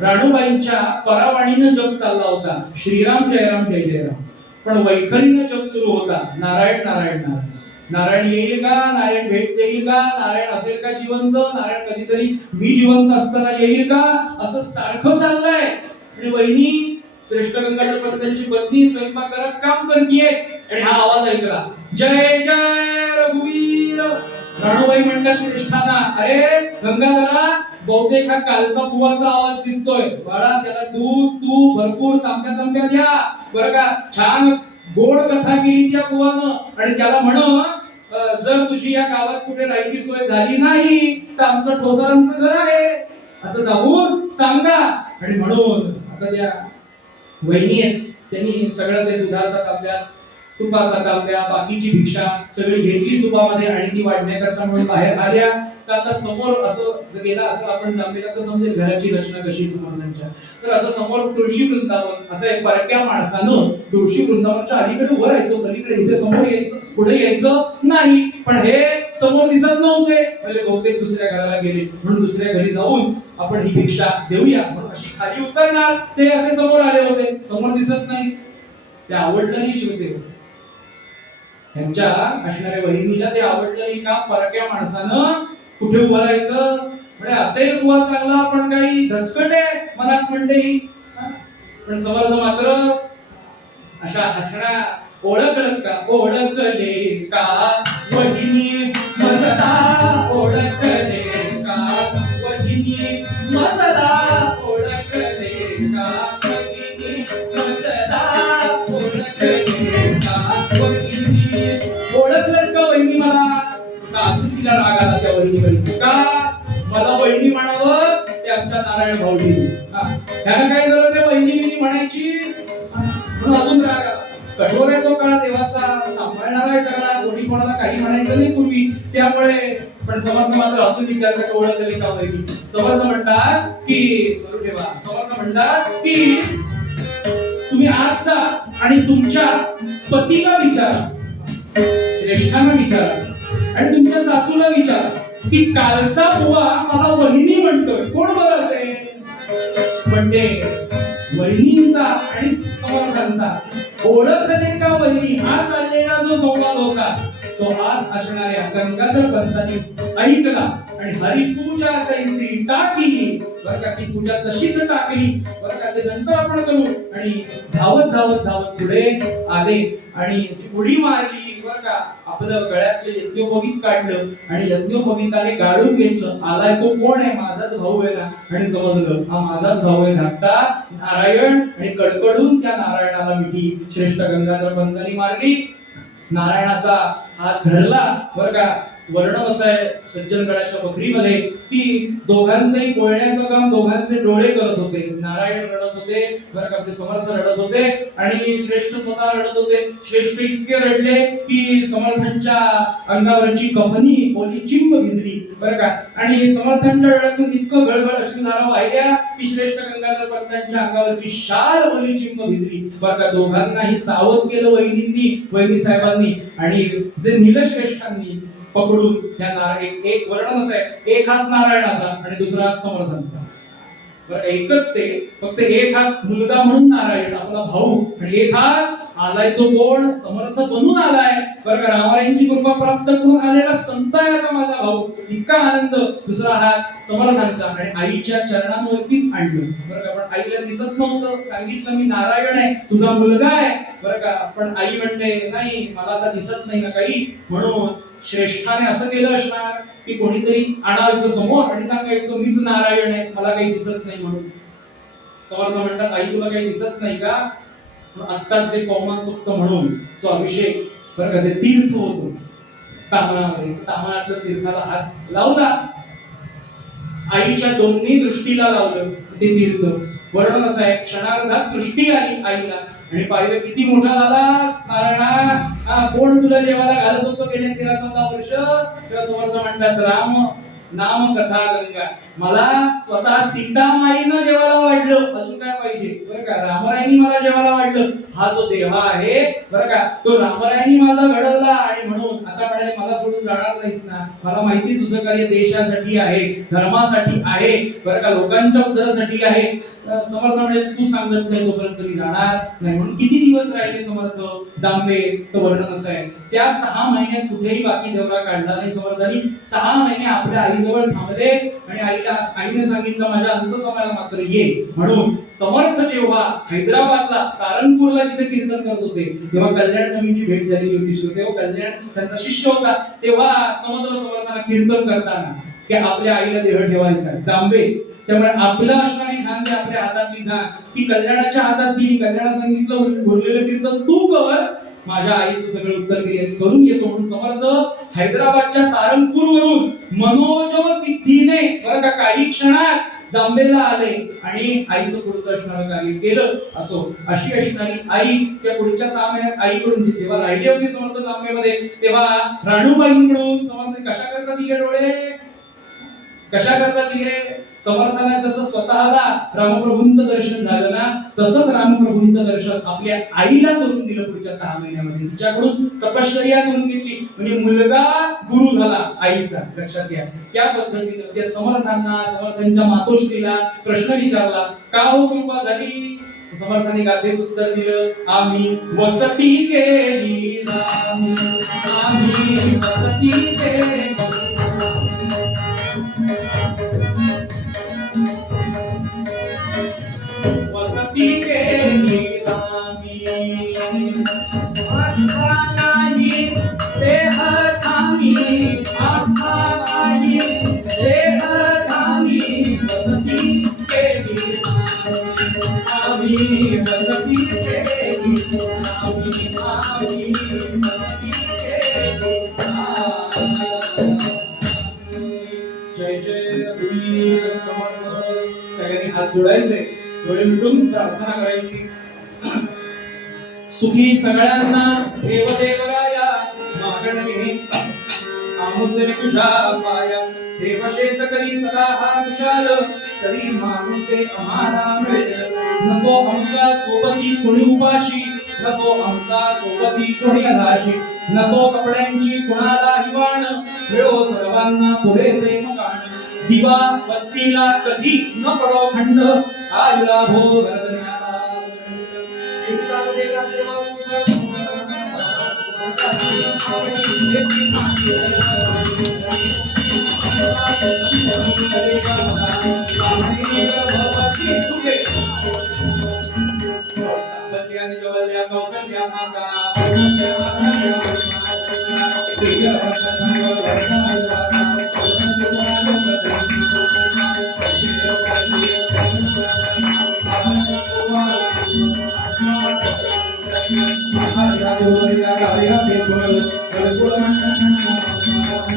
राणूबाईंच्या परावाणीनं जप चालला होता, श्रीराम जयराम जय जयराम, पण वैखरीनं जप सुरू होता, नारायण नारायण नारायण. नारायण येईल का, नारायण भेट देईल का, नारायण असेल का जिवंत, नारायण कधीतरी मी जिवंत असताना येईल का, असं सारखं चाललंय. आणि वहिनी श्रेष्ठ गंगाधर पंतांची पत्नी स्वयंपाक करत काम करतीये आणि हा आवाज ऐकला, जय जय रघुवीर. राणूबाई म्हणतात श्रेष्ठांना, अरे गंगाधरा बहुतेक हा कालचा बुवाचा आवाज दिसतोय, बाळा त्याला दूध तूप भरपूर तांब्या तांब्या द्या बरं का. छान गोड कथा केली त्या बुवानं आणि त्याला म्हण, जर तुझी या गावात कुठे राहायची सोय झाली नाही तर आमचं ठोसरांचं घर आहे असं जाऊन सांगा. आणि म्हणून आता त्या वहिनी आहेत त्यांनी सगळं ते दुधाचा तांब्या तुपाचा तांब्या बाकीची भिक्षा सगळी घेतली सुपामध्ये आणि ती वाढण्याकरता म्हणून बाहेर आल्या. तर आता समोर असं गेला असं आपण जांभेला तर समजेल घराची रचना कशी समर्थांच्या. तर असं समोर तुळशी वृंदावन असं एक परक्या माणसानं तुळशी वृंदावनच्या अलीकडे उभं राहायचं, पलीकडे इथे समोर यायचं, पुढे यायचं नाही. पण हे समोर दिसत नव्हते, म्हणजे बहुतेक दुसऱ्या घराला गेले म्हणून दुसऱ्या घरी जाऊन आपण ही भिक्षा देऊया म्हणून अशी खाली उतरणार. ते असे समोर आले होते, समोर दिसत नाही. ते आवडलं नाही शिवते त्यांच्या असणाऱ्या वहिनीला, ते आवडलं नाही का परक्या माणसानं कुठे उभं राहायचं. म्हणजे असेल बुवा चांगला पण काही धसकट आहे मनात म्हणते ही. पण समर्थ मात्र अशा हसण्या, ओळखलं का ओळखले का वहिनी मजदा, ओळखले का वहिनी मजदा, ओळखले का वहिनी मजदा, ओळखले का वहिनी. ओळखलं का वहिनी मला, का अजून तिला राग आला त्या वहिनीवर का मला वहिनी म्हणावं ते आमच्या नारायण भाऊजी. ह्याला काय गरज आहे वहिनी बिनी म्हणायची, म्हणून अजून राग आला. कठोर आहे तो काळ देवाचा, सांभाळणारा आहे सगळा, कोणी कोणाला काही म्हणायचं नाही पूर्वी. त्यामुळे पण समर्थ मात्र असून विचारतात ओळखले का वहिनी. समर्थ म्हणतात की जरूर ठेवा, समर्थ म्हणतात की तुम्ही आज जा आणि तुमच्या पतीला विचारा, श्रेष्ठांना विचारा आणि तुमच्या सासूला विचारा की कालचा बुवा मला वहिनी म्हणतोय, कोण बरं असेल. म्हणजे वहिनींचा आणि समर्थांचा ओळखले का वहिनी हा चाललेला जो संवाद होता तो आज असणाऱ्या गंगाधर पंतांनी ऐकला आणि हरिपूजा तैसी टाकली बरं का. ती पूजा तशीच टाकली बरं का. ते नंतर आपण करू. आणि धावत धावत धावत पुढे आले आणि ती उडी मारली बरं का. आपलं गळ्यातले यज्ञोपवीत काढलं आणि यज्ञोपवीताने गाळून घेतलं. आलाय तो कोण आहे, माझाच भाऊ आहे ना. आणि समजलं हा माझाच भाऊ आहे धाकटा नारायण. आणि कडकडून त्या नारायणाला मिठी श्रेष्ठ गंगाधर पंतांनी मारली. नारायणाचा हात धरला बरं का. वर्णन असं आहे सज्जनगडाच्या बकरीमध्ये की दोघांचंही बोलण्याचं काम दोघांचे डोळे करत होते. नारायण रडत होते बरं का, ते समर्थ रडत होते आणि श्रेष्ठ स्वतः रडत होते. श्रेष्ठ इतके रडले की समर्थांच्या अंगावरची कफनी ओली चिंब भिजली बरं का, आणि समर्थांच्या डोळ्यातून इतकं गळगळ अश्रुधारा वाहिल्या की श्रेष्ठ गंगाधर पंतांच्या अंगावरची शाल ओली चिंब भिजली बरं का. दोघांनाही सावध केलं वहिनी साहेबांनी, आणि जे नीलश्रेष्ठांनी पकडून त्या नारायण, एक वर्णन असं आहे, एक हात नारायणाचा आणि दुसरा हात समर्थांचा. बरं, एकच ते, फक्त एक हात मुलगा म्हणून नारायण आपला भाऊ, आणि एक हात आलाय तो कोण, समर्थ बनून आलाय बरं का, रामारायांची कृपा प्राप्त करून आलेला संत आहे आता माझा भाऊ, इतका आनंद. दुसरा हात समर्थांचा, आणि आईच्या चरणांवरतीच आणलं बरं का. पण आईला दिसत नव्हतं, सांगितलं मी नारायण आहे, तुझा मुलगा आहे बरं का. पण आई म्हणते नाही मला आता दिसत नाही ना काही, म्हणून श्रेष्ठाने असं केलं असणार की कोणीतरी आणायचं समोर आणि सांगायचं मीच नारायण आहे, मला काही दिसत नाही म्हणून. समर्थ म्हणतात आई तुला काही दिसत नाही का, आत्ताच ते कौमान सुक्त म्हणून जो अभिषेक बरं का, जे तीर्थ होतो तामणामध्ये, तामणातलं तीर्थाला हात लावला, आईच्या दोन्ही दृष्टीला लावलं ते तीर्थ. वर्णन असं आहे, क्षणार्धात दृष्टी आली आईला आणि पाहिलं किती मोठा झालास नारायणा, कोण तुला जेवायला घालत होतो गेल्या 13-14 वर्ष. तेव्हा समर्थ म्हणतात राम नाम कथा गंगा, मला स्वतः सीतामाईनं जेवायला वाढलं, अजून काय पाहिजे बरं का. रामरायांनी मला जेवायला वाढलं, हा जो देह आहे बरं का तो रामरायांनी माझा घडवला, आणि म्हणून आता म्हणाले मला सोडून जाणार नाहीस ना, मला माहिती तुझं कार्य देशासाठी आहे, धर्मासाठी आहे बरं का, लोकांच्या उद्धारासाठी आहे. समर्थ म्हणजे तू सांगत नाही तोपर्यंत मी जाणार नाही. म्हणून किती दिवस राहिले समर्थ जांभे, तर वर्णन असं आहे त्या 6 महिन्यात कुठेही बाकी दौरा काढला नाही समर्थांनी. 6 महिने आपल्या आईजवळ थांबले आणि आईने सांगितलं माझ्या अंतसमयाला मात्र ये. म्हणून समर्थ जेव्हा हैदराबादला सारंगपूरला जिथे कीर्तन करत होते तेव्हा कल्याण स्वामींची भेट झालेली होती. तेव्हा कल्याण त्यांचा शिष्य होता, तेव्हा समजलं समर्थांना कीर्तन करताना की आपल्या आईला देह ठेवायचा जांभे. त्यामुळे आपलं असणारी झान जी आपल्या हातातली झान ती कल्याणाच्या हातात दिली. कल्याणा सांगितलं उरलेलं कीर्तन तू कर, माझ्या आईचं सगळं उत्तर करून येतो. म्हणून समर्थ हैदराबादच्या सारंगपूरवरून मनोजव सिद्धीने बरं का काही क्षणात जांभेला आले आणि आईचं पुढचं असणारं कार्य केलं. असो अशी असणारी आई त्या पुढच्या 6 महिन्यात आईकडून जेव्हा राहिले होते समर्थ जांभेमध्ये, तेव्हा राणूबाईंकडून समर्थ कशा करता दिले डोळे, कशा करता दिले. समर्थाने जसं स्वतःला रामप्रभूंचं दर्शन झालं ना, तसंच रामप्रभूंचं दर्शन आपल्या आईला करून दिलं पुढच्या 6 महिन्यामध्ये. तिच्याकडून तपश्चर्या करून घेतली, म्हणजे मुलगा गुरु झाला आईचा. लक्षात घ्या त्या पद्धतीनं त्या समर्थांच्या मातोश्रीला प्रश्न विचारला, का हो कृपा झाली. समर्थांनी गाथेत उत्तर दिलं, आम्ही वसती केली आम्ही वसती केली. वसती केली आम्ही आस्था नाही देह थांबी, आस्था नाही देह थांबी. वसती केली आम्ही वसती केली आम्ही वसती केली. जय जय अद्वैत समर्थ. सगळ्यांनी हात जोडायचे, डोळे मिटून प्रार्थना करायची. सुखी सगळ्यांना देवदेवराया मागणे आमुचे तुझ्या पाया. देवशेत करी सदा हा विशाल, तरी मागू ते आम्हाला मिळेल. नसो आमचा सोबती कोणी उपाशी, नसो आमचा सोबती कोणी अधाशी. नसो कपड्यांची कुणाला हिवाण, मिळो सर्वांना पुरेसे मकान. दिवा बत्तीला कधी न पडो खंड, आयुला भो वरदन्याला. एकदा देवा देवा Hare Krishna, Hare Krishna, Hare Krishna. सदा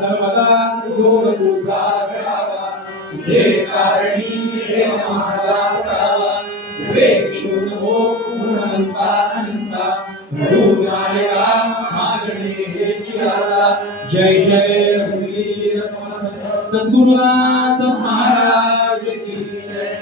सर्वदा योग तुझा करावा, तुझे कारणी देव माझा करावा. विवेकशून हो पूर्णवंता अनंता, गुरुनायका मागणे हे चिराला. जय जय रघुवीर समर्थ सद्गुरुनाथ महाराज की जय.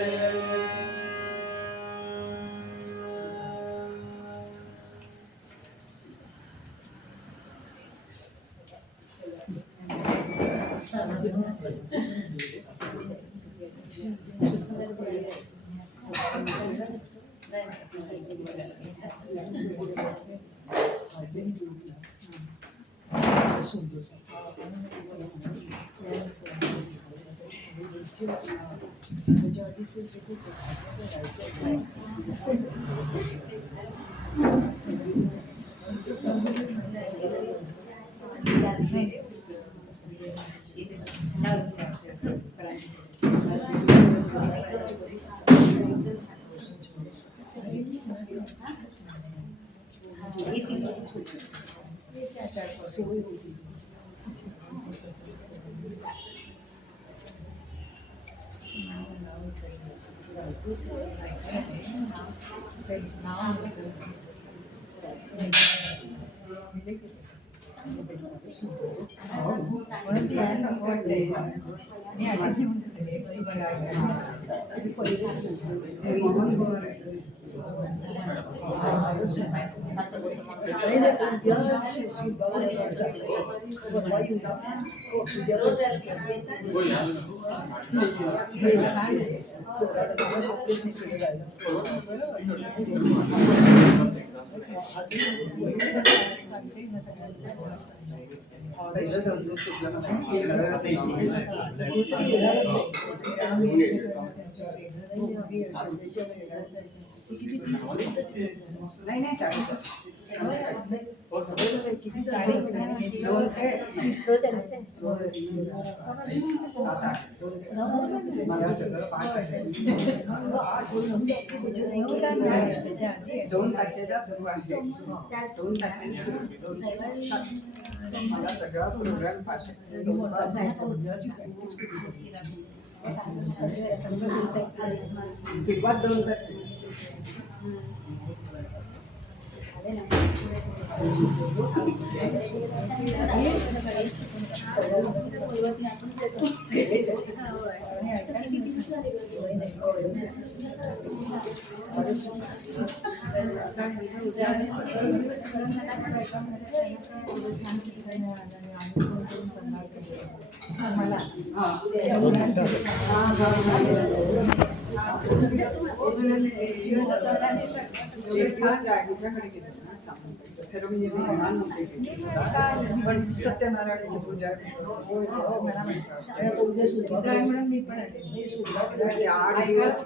पण सत्यनारायणाची पूजा म्हणून मी पण आले 8 दिवस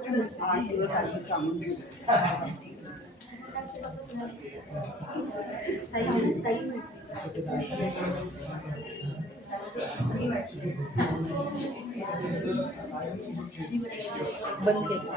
आधी चांगली बंद केली.